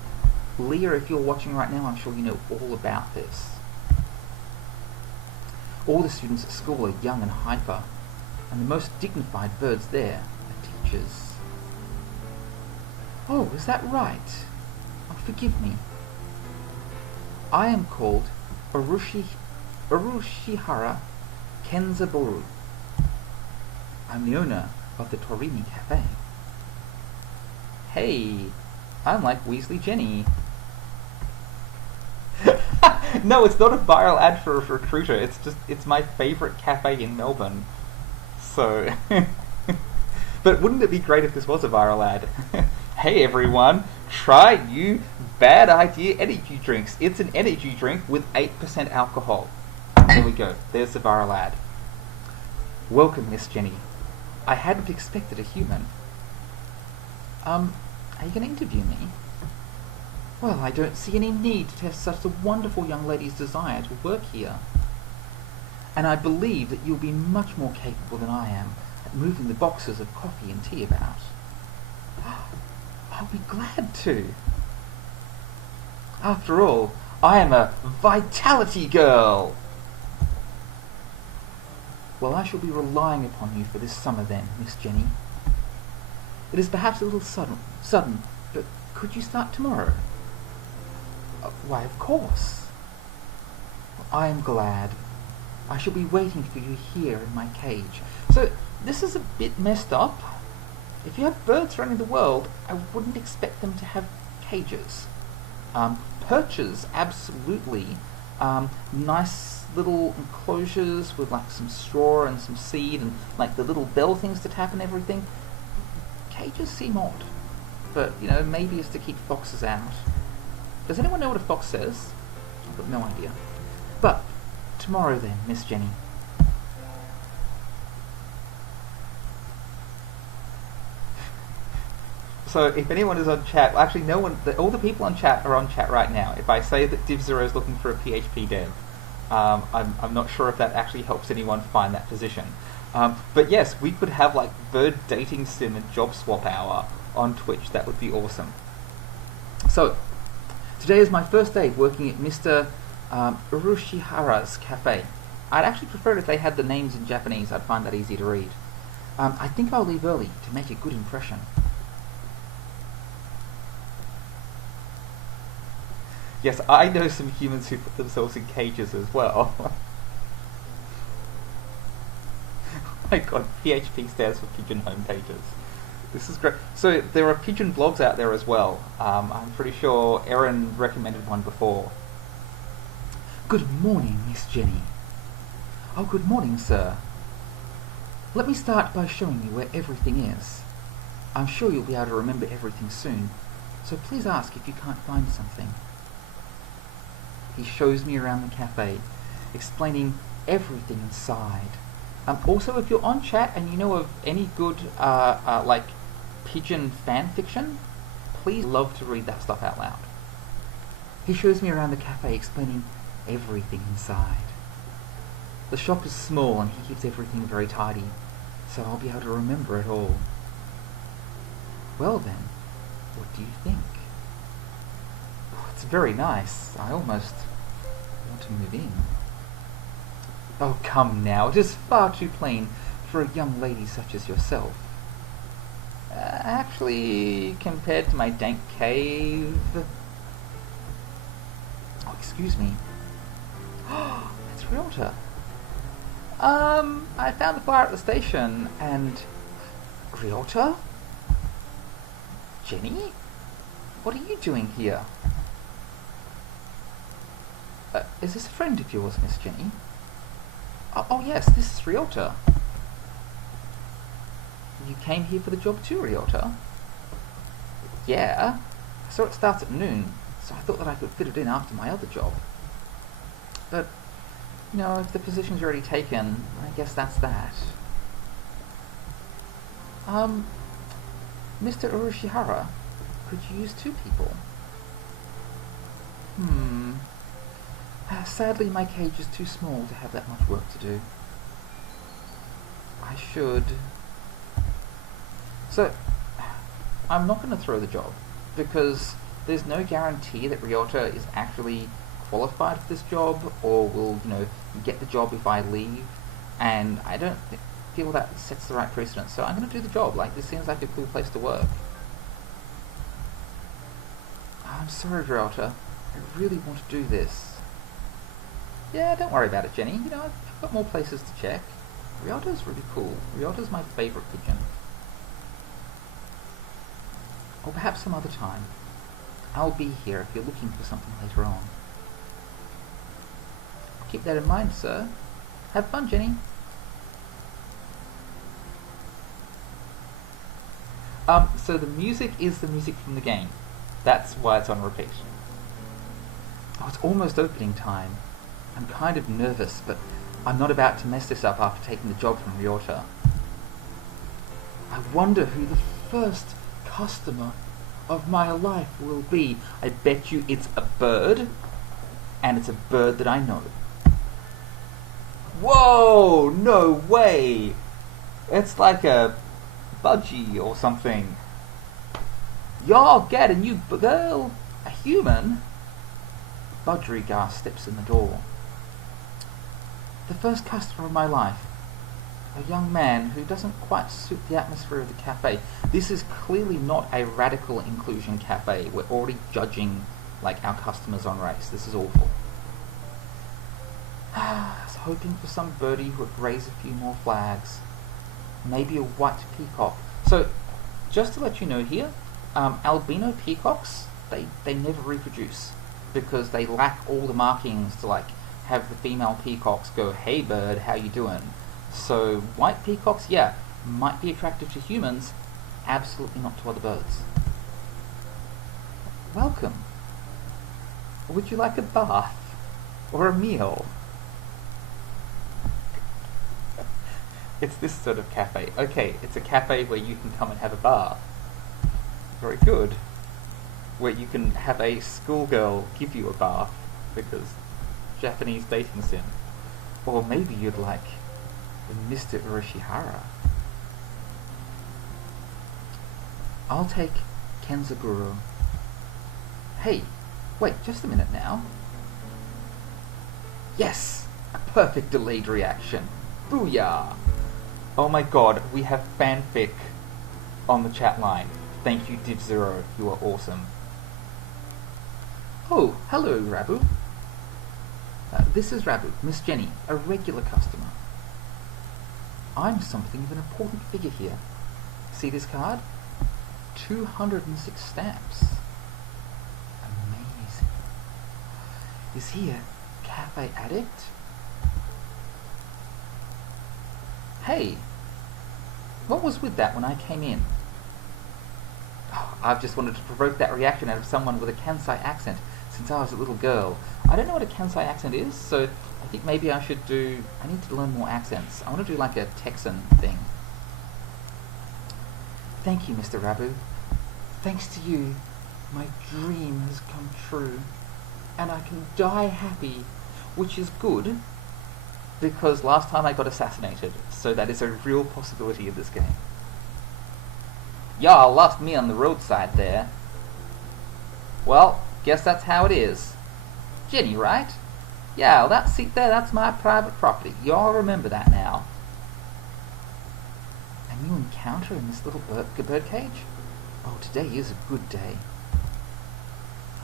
Leah, if you're watching right now, I'm sure you know all about this. All the students at school are young and hyper, and the most dignified birds there are teachers. Oh, is that right? Oh, forgive me. I am called Urushihara Kenzaboru. I'm the owner of the Torini Cafe. Hey, I'm like Weasley Jenny. No, it's not a viral ad for a recruiter. It's my favourite cafe in Melbourne. So, but wouldn't it be great if this was a viral ad? Hey everyone, try new Bad Idea energy drinks. It's an energy drink with 8% alcohol. There we go. There's the viral ad. Welcome, Miss Jenny. I hadn't expected a human. Are you going to interview me? Well, I don't see any need to test such a wonderful young lady's desire to work here. And I believe that you'll be much more capable than I am at moving the boxes of coffee and tea about. I'll be glad to. After all, I am a vitality girl. Well, I shall be relying upon you for this summer then, Miss Jenny. It is perhaps a little sudden, but could you start tomorrow? Why, of course. Well, I am glad. I shall be waiting for you here in my cage. So, this is a bit messed up. If you have birds running the world, I wouldn't expect them to have cages. Perches, absolutely. Nice little enclosures with like some straw and some seed and like the little bell things to tap and everything. Cages seem odd, but you know, maybe it's to keep foxes out. Does anyone know what a fox says? I've got no idea. But tomorrow then, Miss Jenny. So if anyone is on chat, well, actually no one, all the people on chat are on chat right now. If I say that Div0 is looking for a PHP dev, I'm not sure if that actually helps anyone find that position. But yes, we could have like bird dating sim and job swap hour on Twitch. That would be awesome. So today is my first day working at Mr. Urushihara's cafe. I'd actually prefer if they had the names in Japanese. I'd find that easy to read. I think I'll leave early to make a good impression. Yes, I know some humans who put themselves in cages as well. Oh my god, PHP stands for pigeon home pages. This is great. So there are pigeon blogs out there as well. I'm pretty sure Erin recommended one before. Good morning, Miss Jenny. Oh, good morning, sir. Let me start by showing you where everything is. I'm sure you'll be able to remember everything soon, so please ask if you can't find something. He shows me around the cafe, explaining everything inside. Also, if you're on chat and you know of any good, like, pigeon fan fiction, please love to read that stuff out loud. He shows me around the cafe, explaining everything inside. The shop is small and he keeps everything very tidy, so I'll be able to remember it all. Well then, what do you think? Oh, it's very nice. I almost want to move in. Oh, come now, it is far too plain for a young lady such as yourself. Actually, compared to my dank cave... Oh, excuse me. It's Ryota. I found the bar at the station, and... Ryota? Jenny? What are you doing here? Is this a friend of yours, Miss Jenny? Oh yes, this is Ryota. You came here for the job too, Ryota? Yeah. I saw it starts at noon, so I thought that I could fit it in after my other job. But, you know, if the position's already taken, I guess that's that. Mr. Urushihara, could you use 2 people? Sadly, my cage is too small to have that much work to do. I should... So, I'm not going to throw the job, because there's no guarantee that Ryota is actually qualified for this job, or will, you know, get the job if I leave, and I don't feel that sets the right precedent, so I'm going to do the job. Like, this seems like a cool place to work. I'm sorry, Ryota. I really want to do this. Yeah, don't worry about it, Jenny. You know, I've got more places to check. Ryota's really cool. Ryota's my favourite pigeon. Or perhaps some other time. I'll be here if you're looking for something later on. Keep that in mind, sir. Have fun, Jenny. So the music is the music from the game. That's why it's on repeat. Oh, it's almost opening time. I'm kind of nervous, but I'm not about to mess this up after taking the job from Ryota. I wonder who the first customer of my life will be. I bet you it's a bird, and it's a bird that I know. Whoa! No way! It's like a budgie or something. You're getting you girl, a human. Budgerigar steps in the door. The first customer of my life. A young man who doesn't quite suit the atmosphere of the cafe. This is clearly not a radical inclusion cafe. We're already judging, like, our customers on race. This is awful. I was hoping for some birdie who would raise a few more flags. Maybe a white peacock. So, just to let you know here, albino peacocks, they never reproduce, because they lack all the markings to, like, have the female peacocks go, "Hey bird, how you doing?" So white peacocks, yeah, might be attractive to humans, absolutely not to other birds. Welcome. Would you like a bath? Or a meal? It's this sort of cafe. Okay, it's a cafe where you can come and have a bath. Very good. Where you can have a schoolgirl give you a bath, because Japanese dating sim. Or maybe you'd like Mr. Urushihara. I'll take Kenzaguro. Hey, wait, just a minute now. Yes! A perfect delayed reaction. Booyah! Oh my god, we have fanfic on the chat line. Thank you, Div0, you are awesome. Oh, hello, Rabu. This is Rabu, Miss Jenny, a regular customer. I'm something of an important figure here. See this card? 206 stamps. Amazing. Is he a cafe addict? Hey, what was with that when I came in? Oh, I've just wanted to provoke that reaction out of someone with a Kansai accent since I was a little girl. I don't know what a Kansai accent is, so I think maybe I need to learn more accents. I want to do like a Texan thing. Thank you, Mr. Rabu. Thanks to you, my dream has come true, and I can die happy, which is good, because last time I got assassinated, so that is a real possibility in this game. Y'all lost me on the roadside there. Well, guess that's how it is. Jenny, right? Yeah, well, that seat there, that's my private property. Y'all remember that now. A new encounter in this little birdcage? Oh, today is a good day.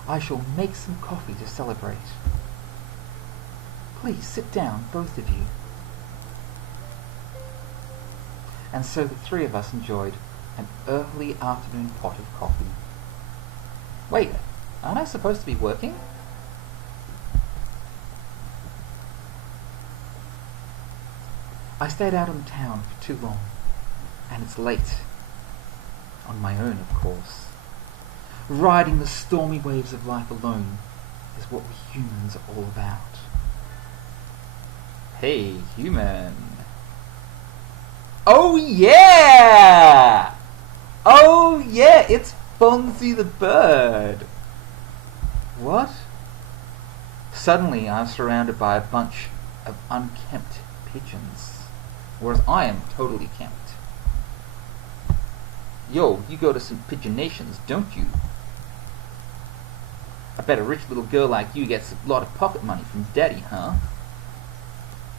I shall make some coffee to celebrate. Please sit down, both of you. And so the three of us enjoyed an early afternoon pot of coffee. Wait, aren't I supposed to be working? I stayed out in town for too long, and it's late. On my own, of course. Riding the stormy waves of life alone is what we humans are all about. Hey, human. Oh yeah! Oh yeah, it's Fonzie the bird. What? Suddenly I'm surrounded by a bunch of unkempt pigeons, whereas I am totally kempt. Yo, you go to some pigeon nations, don't you? I bet a rich little girl like you gets a lot of pocket money from daddy, huh?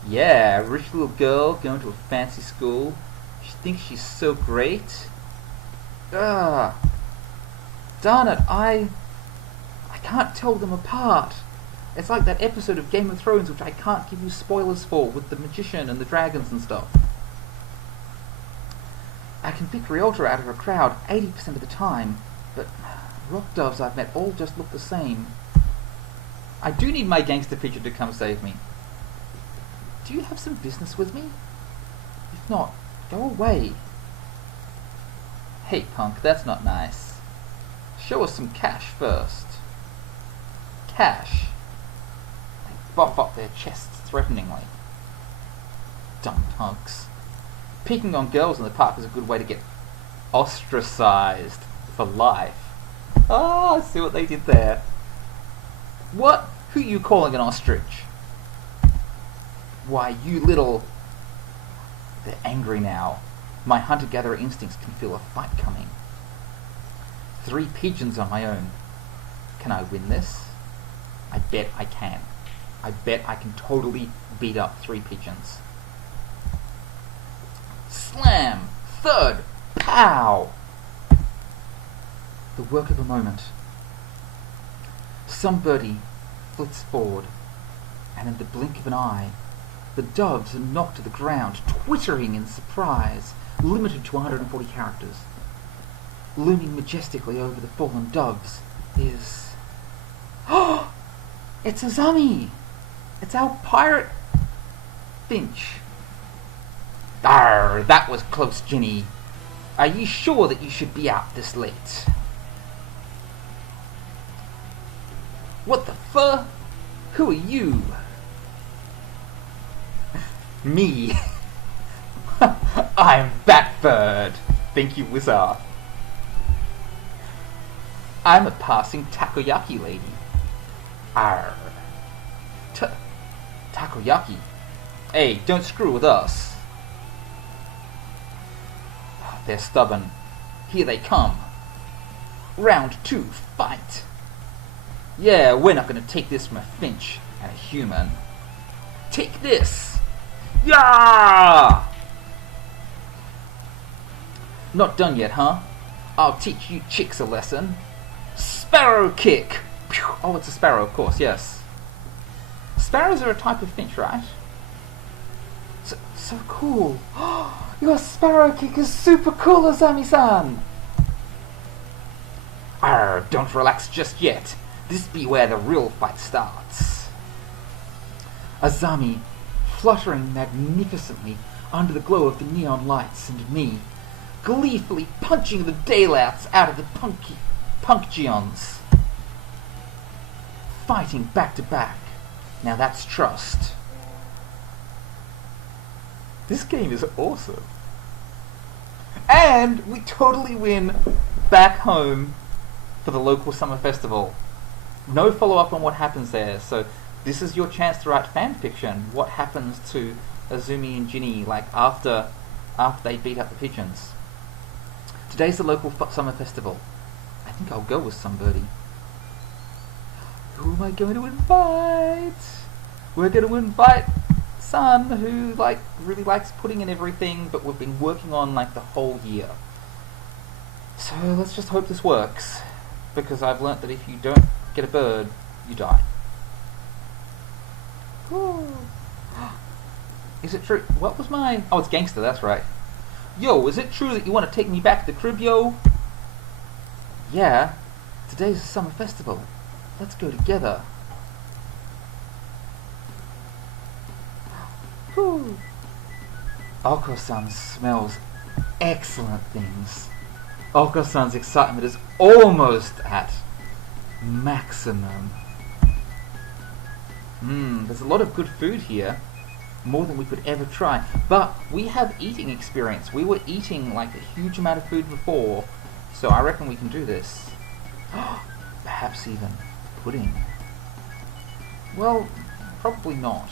Yeah, a rich little girl going to a fancy school. She thinks she's so great. Darn it, I can't tell them apart. It's like that episode of Game of Thrones which I can't give you spoilers for, with the magician and the dragons and stuff. I can pick Rialta out of a crowd 80% of the time, but rock doves I've met all just look the same. I do need my gangster pigeon to come save me. Do you have some business with me? If not, go away. Hey punk, that's not nice. Show us some cash first. Cash. They buff up their chests threateningly. Dumb punks. Picking on girls in the park is a good way to get ostracized for life. Oh, I see what they did there. What? Who are you calling an ostrich? Why, you little... They're angry now. My hunter-gatherer instincts can feel a fight coming. 3 pigeons on my own. Can I win this? I bet I can. I bet I can totally beat up 3 pigeons. Slam! Third! Pow! The work of a moment. Some birdie flits forward, and in the blink of an eye, the doves are knocked to the ground, twittering in surprise, limited to 140 characters. Looming majestically over the fallen doves is... Oh! It's Azami! It's our pirate finch. Arr, that was close, Ginny. Are you sure that you should be out this late? What the fuck? Who are you? Me. I'm Batbird. Thank you, Wizard. I'm a passing takoyaki lady. Arr. Takoyaki? Hey, don't screw with us. They're stubborn. Here they come. Round 2, fight. Yeah, we're not gonna take this from a finch and a human. Take this. Yeah! Not done yet, huh? I'll teach you chicks a lesson. Sparrow kick! Pew! Oh, it's a sparrow, of course, yes. Sparrows are a type of finch, right? So cool. Your sparrow kick is super cool, Azami-san! Arr, don't relax just yet. This be where the real fight starts. Azami, fluttering magnificently under the glow of the neon lights, and me, gleefully punching the daylights out of the Punkgions. Fighting back to back. Now that's trust. This game is awesome. And we totally win back home for the local summer festival. No follow-up on what happens there, so this is your chance to write fan fiction. What happens to Azumi and Ginny, like, after they beat up the pigeons. Today's the local summer festival. I think I'll go with somebody. Who am I going to invite? We're going to invite Son, who really likes pudding and everything, but we've been working on the whole year. So let's just hope this works, because I've learnt that if you don't get a bird, you die. Ooh. Is it true? What was my... Oh, it's Gangster, that's right. Yo, is it true that you want to take me back to the crib, yo? Yeah. Today's a summer festival. Let's go together. Whew. Oko-san smells excellent things. Oko-san's excitement is almost at maximum. There's a lot of good food here. More than we could ever try. But we have eating experience. We were eating a huge amount of food before. So I reckon we can do this. Perhaps even pudding. Well, probably not.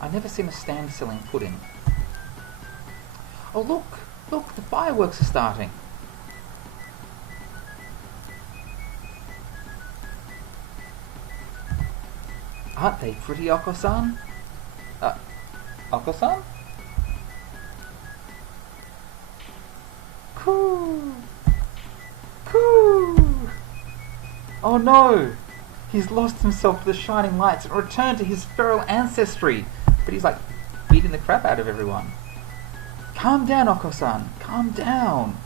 I've never seen a stand selling pudding. Oh look! Look, the fireworks are starting. Aren't they pretty, Oko-san? Oko-san? Cool! Cool! Oh no! He's lost himself to the shining lights and returned to his feral ancestry. But he's beating the crap out of everyone. Calm down, Oko-san. Calm down.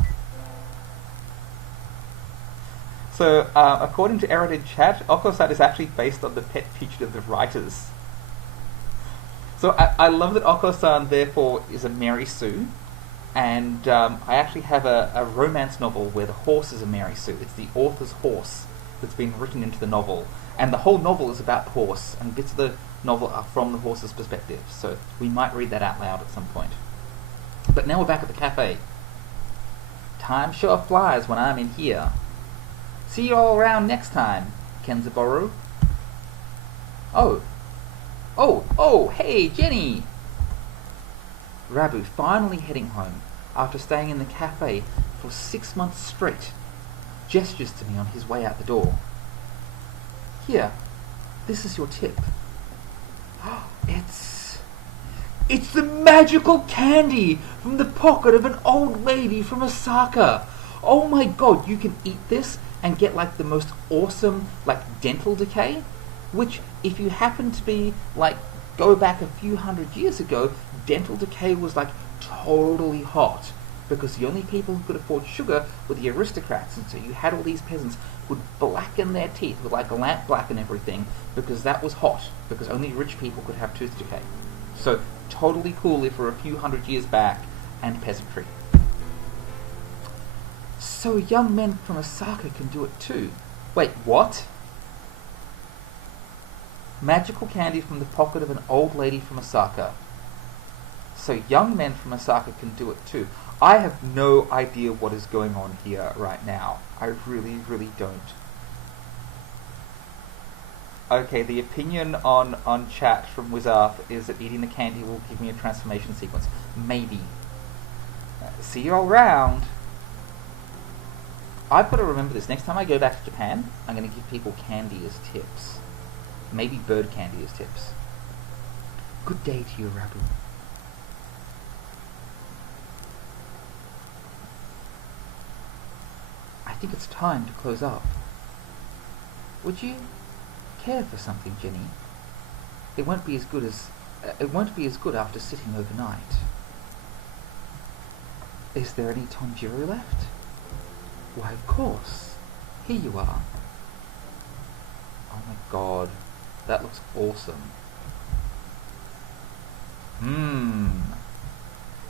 So, according to Error in chat, Oko-san is actually based on the pet pigeon of the writers. So I love that Oko-san therefore is a Mary Sue, and I actually have a romance novel where the horse is a Mary Sue. It's the author's horse that's been written into the novel, and the whole novel is about the horse, and bits of the novel are from the horse's perspective, so we might read that out loud at some point. But now we're back at the cafe. Time sure flies when I'm in here. See you all around next time, Kenzaboru. Oh, hey, Jenny! Rabu finally heading home after staying in the cafe for 6 months straight, gestures to me on his way out the door. Here, this is your tip. It's the magical candy from the pocket of an old lady from Osaka. Oh my god, you can eat this and get the most awesome dental decay, which if you happen to be go back a few hundred years ago, dental decay was totally hot, because the only people who could afford sugar were the aristocrats, and so you had all these peasants who would blacken their teeth with a lamp black and everything, because that was hot, because only rich people could have tooth decay. So totally cool if we're a few hundred years back, and peasantry. So young men from Osaka can do it too. Wait, what? Magical candy from the pocket of an old lady from Osaka. So young men from Osaka can do it too. I have no idea what is going on here right now. I really, really don't. Okay, the opinion on chat from Wizarth is that eating the candy will give me a transformation sequence. Maybe. See you all round. I've got to remember this. Next time I go back to Japan, I'm going to give people candy as tips. Maybe bird candy as tips. Good day to you, Rabu. I think it's time to close up. Would you care for something, Jenny? It won't be as good after sitting overnight. Is there any Tonjiro left? Why, of course. Here you are. Oh my god. That looks awesome.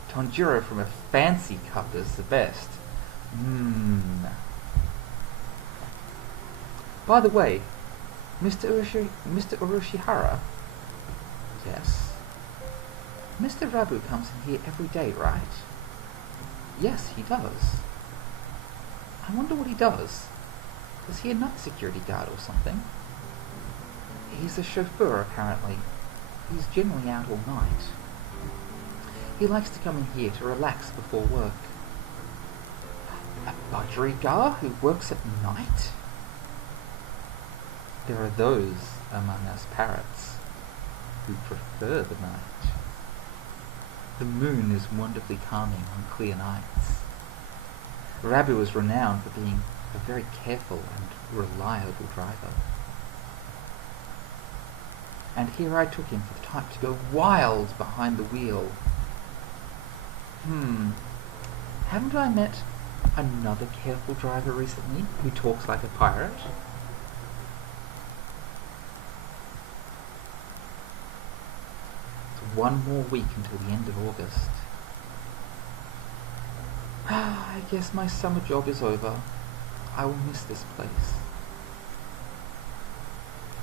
Tonjiro from a fancy cup is the best. By the way, Mr. Urushihara? Yes? Mr. Rabu comes in here every day, right? Yes, he does. I wonder what he does. Is he a night security guard or something? He's a chauffeur, apparently. He's generally out all night. He likes to come in here to relax before work. A budgerigar who works at night? There are those among us parrots who prefer the night. The moon is wonderfully calming on clear nights. Rabu is renowned for being a very careful and reliable driver. And here I took him for the type to go wild behind the wheel. Haven't I met another careful driver recently who talks like a pirate? It's 1 more week until the end of August. I guess my summer job is over. I will miss this place.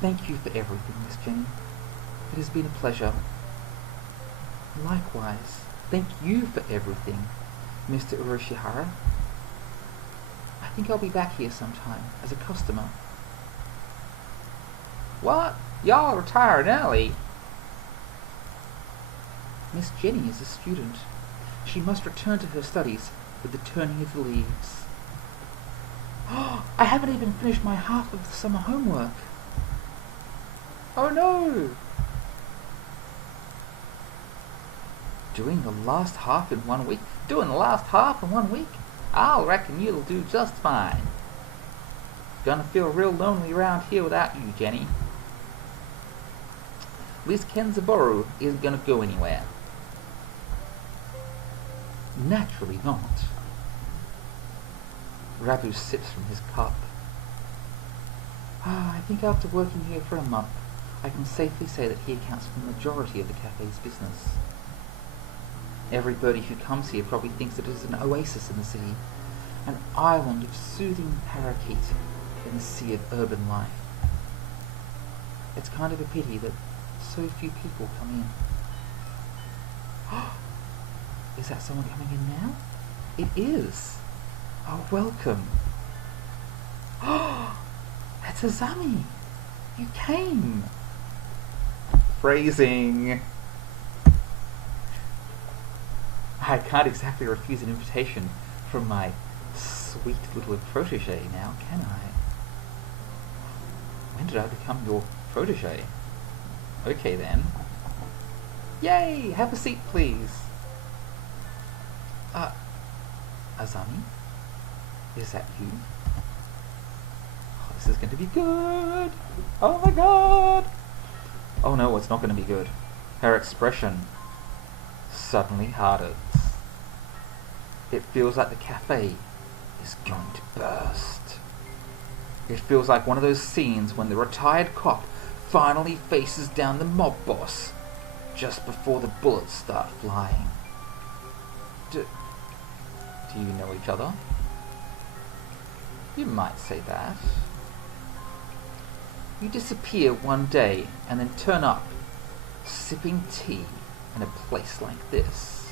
Thank you for everything, Miss Jenny. It has been a pleasure. Likewise, thank you for everything, Mr. Urushihara. I think I'll be back here sometime as a customer. What? Y'all retiring early? Miss Jenny is a student. She must return to her studies with the turning of the leaves. I haven't even finished my half of the summer homework. Oh no! Doing the last half in 1 week? Doing the last half in 1 week? I reckon you'll do just fine. Gonna feel real lonely around here without you, Jenny. At least Kenzaboru isn't gonna go anywhere. Naturally not. Rabu sips from his cup. I think after working here for a month, I can safely say that he accounts for the majority of the cafe's business. Everybody who comes here probably thinks that it is an oasis in the city, an island of soothing parakeet in the sea of urban life. It's kind of a pity that so few people come in. Is that someone coming in now? It is. Oh, welcome. That's Azami. You came. Phrasing. I can't exactly refuse an invitation from my sweet little protege now, can I? When did I become your protege? Okay then. Yay! Have a seat, please. Azami? Is that you? Oh, this is going to be good! Oh my god! Oh no, it's not going to be good. Her expression suddenly hardens. It feels like the cafe is going to burst. It feels like one of those scenes when the retired cop finally faces down the mob boss just before the bullets start flying. Do you know each other? You might say that. You disappear one day and then turn up, sipping tea in a place like this.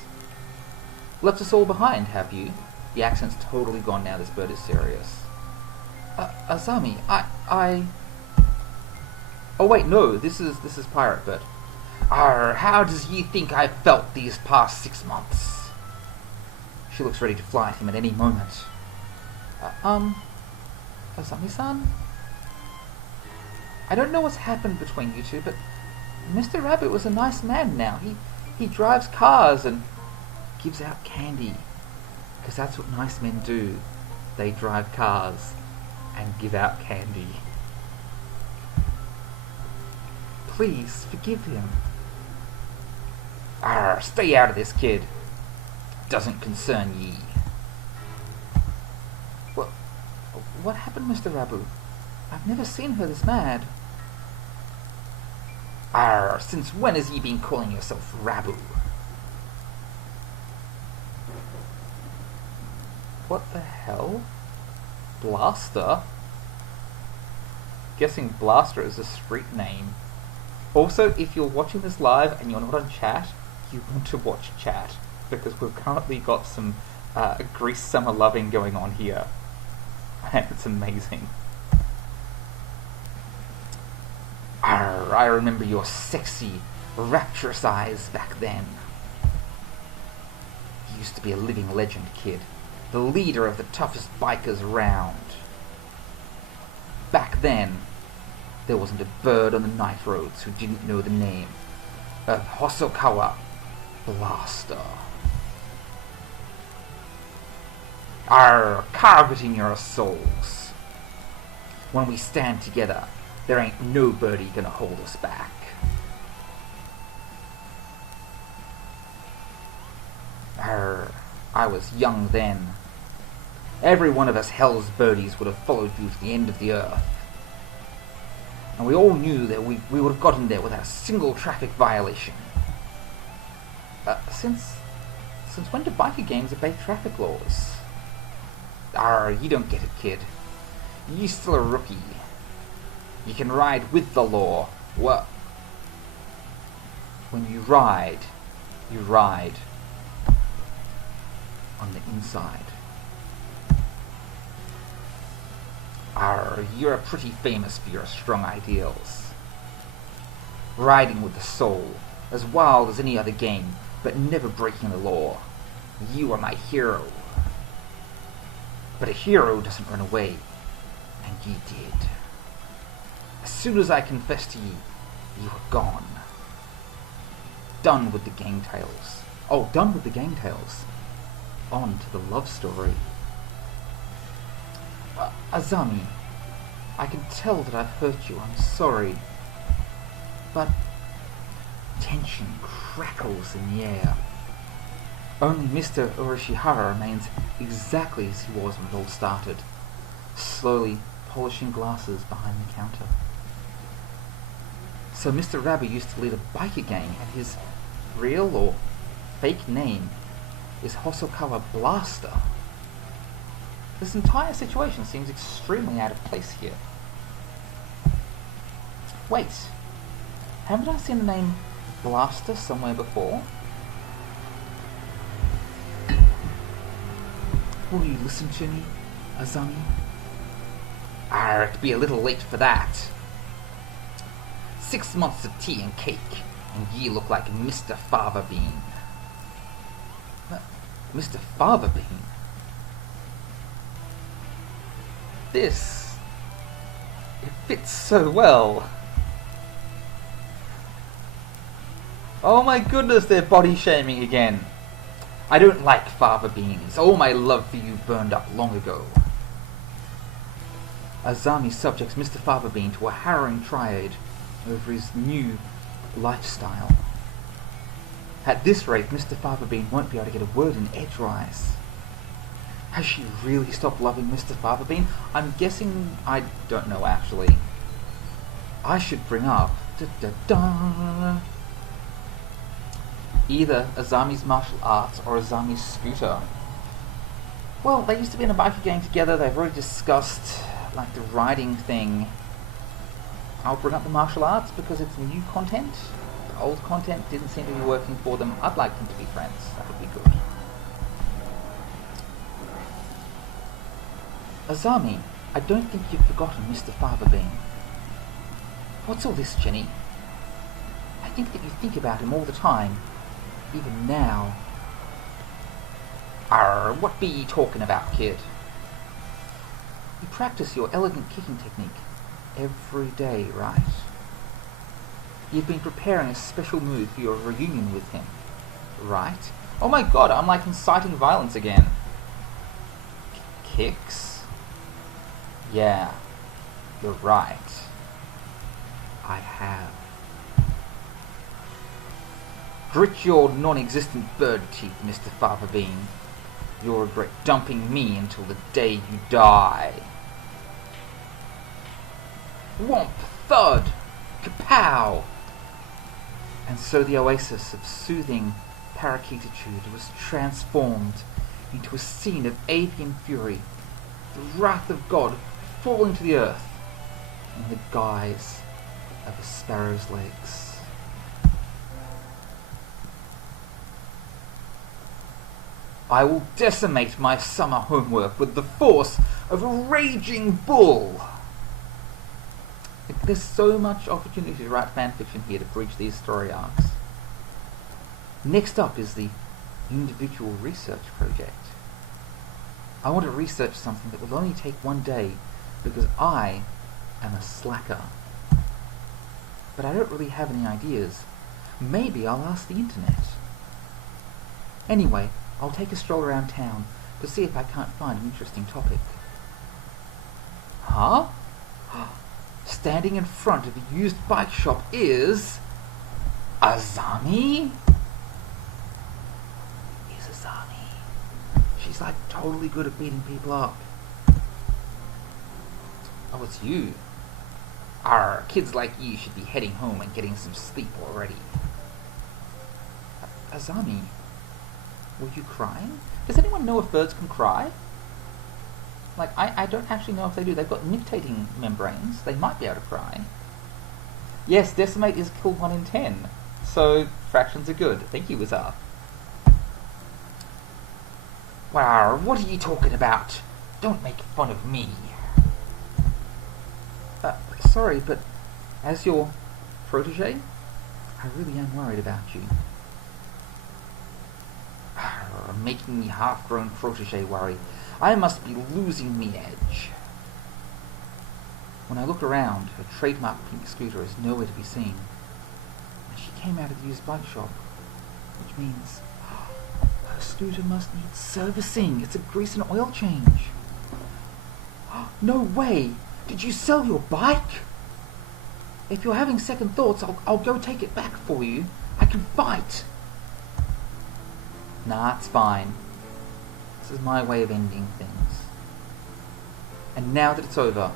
Left us all behind, have you? The accent's totally gone now, this bird is serious. Azami, I... Oh wait, no, this is Pirate Bird. How does ye think I've felt these past 6 months? She looks ready to fly at him at any moment. Azami-san? I don't know what's happened between you two, but Mr. Rabbit was a nice man now. He drives cars and gives out candy. Because that's what nice men do. They drive cars and give out candy. Please, forgive him. Stay out of this, kid. Doesn't concern ye. What happened, Mr. Rabu? I've never seen her this mad. Since when has ye been calling yourself Rabu? What the hell? Blaster? Guessing Blaster is a street name. Also, if you're watching this live and you're not on chat, you want to watch chat, because we've currently got some Grease Summer loving going on here. And it's amazing. I remember your sexy, rapturous eyes back then. You used to be a living legend, kid. the leader of the toughest bikers around. Back then, there wasn't a bird on the night roads who didn't know the name of Hosokawa Blaster. Arr, carve it in your souls. When we stand together, there ain't nobody gonna hold us back. Arr, I was young then. Every one of us Hell's birdies would have followed you to the end of the earth. And we all knew that we would have gotten there without a single traffic violation. Since when do biker games obey traffic laws? Arr, you don't get it, kid. You're still a rookie. You can ride with the law. Well, when you ride on the inside. Arr, you're pretty famous for your strong ideals. Riding with the soul, as wild as any other game, but never breaking the law. You are my hero. But a hero doesn't run away, and ye did. As soon as I confessed to ye, you were gone. Done with the gang tales. Oh, done with the gang tales. On to the love story. Azami, I can tell that I've hurt you. I'm sorry. But tension crackles in the air. Only Mr. Urashihara remains exactly as he was when it all started, slowly polishing glasses behind the counter. So Mr. Rabbi used to lead a biker gang, and his real or fake name is Hosokawa Blaster. This entire situation seems extremely out of place here. Wait, haven't I seen the name Blaster somewhere before? Will you listen to me, Azami? Arr, it'd be a little late for that. 6 months of tea and cake, and ye look like Mr. Fatherbean. Mr. Fatherbean? This... it fits so well. Oh my goodness, they're body shaming again. I don't like fava beans. All my love for you burned up long ago. Azami subjects Mr. Fatherbean to a harrowing triad over his new lifestyle. At this rate, Mr. Fatherbean won't be able to get a word in edgewise. Has she really stopped loving Mr. Fatherbean? I'm guessing... I don't know, actually. I should bring up... either Azami's martial arts or Azami's scooter. Well, they used to be in a biker gang together. They've already discussed, like, the riding thing. I'll bring up the martial arts because it's new content. The old content didn't seem to be working for them. I'd like them to be friends. That would be good. Azami, I don't think you've forgotten Mr. Fatherbean. What's all this, Jenny? I think that you think about him all the time. Even now. Arr, what be ye talking about, kid? You practice your elegant kicking technique every day, right? You've been preparing a special move for your reunion with him, right? Oh my god, I'm like inciting violence again. Kicks? Yeah, you're right. I have. Grit your non-existent bird teeth, Mr. Fatherbean. You'll regret dumping me until the day you die. Whomp! Thud! Kapow! And so the oasis of soothing parakeetitude was transformed into a scene of avian fury, the wrath of God falling to the earth in the guise of a sparrow's legs. I will decimate my summer homework with the force of a raging bull. There's so much opportunity to write fanfiction here to breach these story arcs. Next up is the individual research project. I want to research something that will only take one day, because I am a slacker. But I don't really have any ideas. Maybe I'll ask the internet. Anyway, I'll take a stroll around town to see if I can't find an interesting topic. Huh? Standing in front of a used bike shop is... Azami? Is Azami? She's like totally good at beating people up. Oh, it's you. Kids like you should be heading home and getting some sleep already. Azami, were you crying? Does anyone know if birds can cry? Like, I don't actually know if they do. They've got nictating membranes. They might be able to cry. Yes, decimate is kill 1 in 10. So, fractions are good. Thank you, Wizard. Wow, what are you talking about? Don't make fun of me. Sorry, but as your protege, I really am worried about you. Making me half-grown protege worry. I must be losing the edge. When I look around, her trademark pink scooter is nowhere to be seen. And she came out of the used bike shop, which means her scooter must need servicing. It's a grease and oil change. No way! Did you sell your bike? If you're having second thoughts, I'll go take it back for you. I can fight. Nah, it's fine. This is my way of ending things. And now that it's over,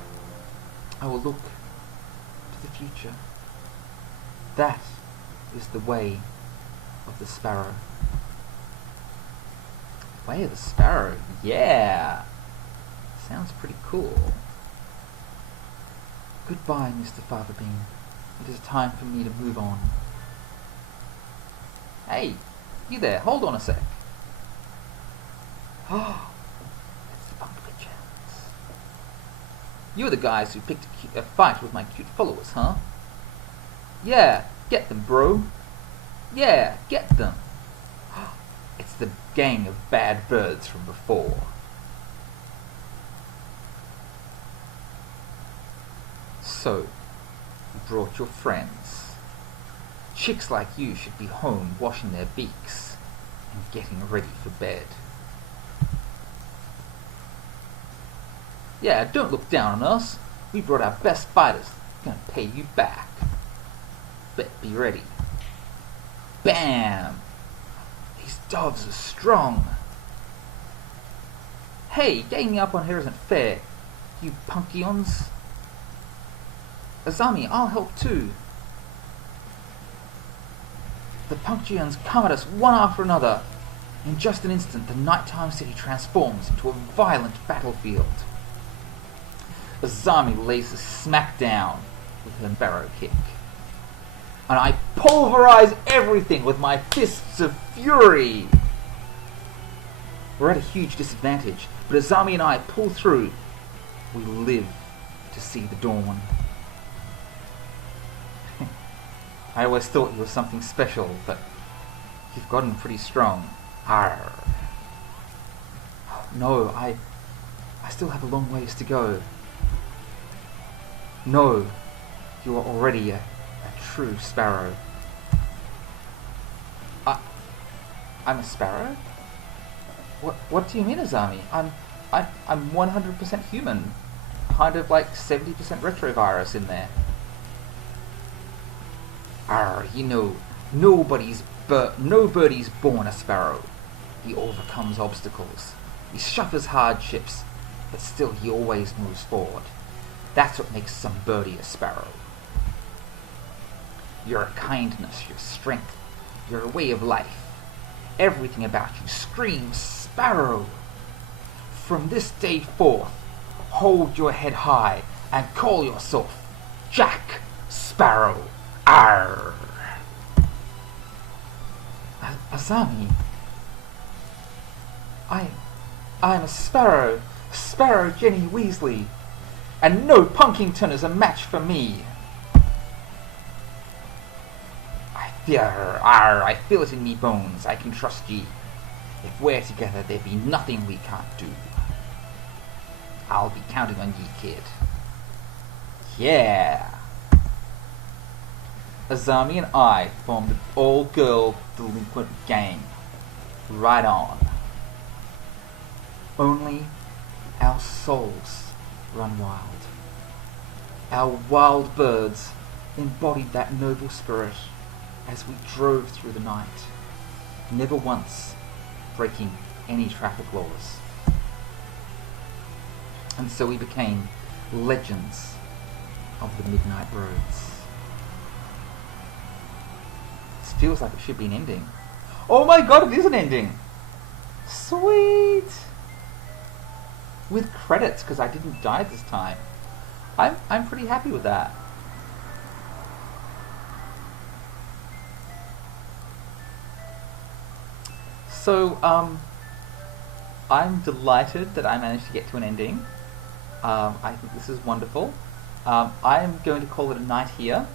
I will look to the future. That is the way of the sparrow. Way of the sparrow? Yeah! Sounds pretty cool. Goodbye, Mr. Fatherbean. It is time for me to move on. Hey, you there, hold on a sec. Oh, it's the Pumpkins. You're the guys who picked a fight with my cute followers, huh? Yeah, get them, bro. Yeah, get them. It's the gang of bad birds from before. So, you brought your friends. Chicks like you should be home washing their beaks and getting ready for bed. Yeah, don't look down on us. We brought our best fighters. Gonna pay you back. Bet be ready. Bam! These doves are strong. Hey, ganging up on her isn't fair, you punkions. Azami, I'll help too. The Punctions come at us one after another. In just an instant, the nighttime city transforms into a violent battlefield. Azami lays us smack down with her barrow kick. And I pulverize everything with my fists of fury. We're at a huge disadvantage, but Azami and I pull through. We live to see the dawn. I always thought you were something special, but you've gotten pretty strong. Arr. No, I still have a long ways to go. No, you are already a true sparrow. I'm a sparrow? What do you mean, Azami? I'm 100% human. Kind of like 70% retrovirus in there. You know, no birdie's born a sparrow. He overcomes obstacles. He suffers hardships, but still he always moves forward. That's what makes some birdie a sparrow. Your kindness, your strength, your way of life, everything about you screams sparrow. From this day forth, hold your head high and call yourself Jack Sparrow. Arr! Azami, I'm a sparrow, Sparrow Jenny Weasley, and no Punkington is a match for me. I feel it in me bones, I can trust ye. If we're together, there be nothing we can't do. I'll be counting on ye, kid. Yeah! Azami and I formed an all-girl delinquent gang. Right on. Only our souls run wild. Our wild birds embodied that noble spirit as we drove through the night, never once breaking any traffic laws. And so we became legends of the midnight roads. This feels like it should be an ending. Oh my god, it is an ending! Sweet! With credits, because I didn't die this time. I'm pretty happy with that. So, I'm delighted that I managed to get to an ending. I think this is wonderful. I am going to call it a night here.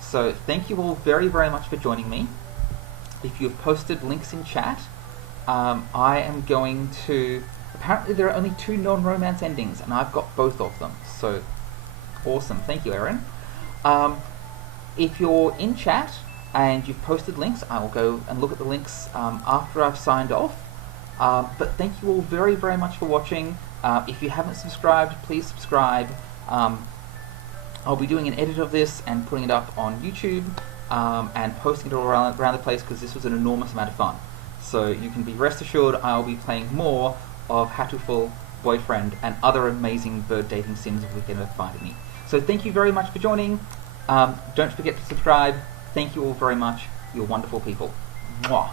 So thank you all very, very much for joining me. If you've posted links in chat, I am going to... Apparently there are only 2 non-romance endings, and I've got both of them. So, awesome. Thank you, Erin. If you're in chat and you've posted links, I will go and look at the links after I've signed off. But thank you all very, very much for watching. If you haven't subscribed, please subscribe. I'll be doing an edit of this and putting it up on YouTube and posting it all around the place because this was an enormous amount of fun. So you can be rest assured I'll be playing more of Hatoful, Boyfriend, and other amazing bird dating sims if we can ever find any. So thank you very much for joining. Don't forget to subscribe. Thank you all very much. You're wonderful people. Mwah.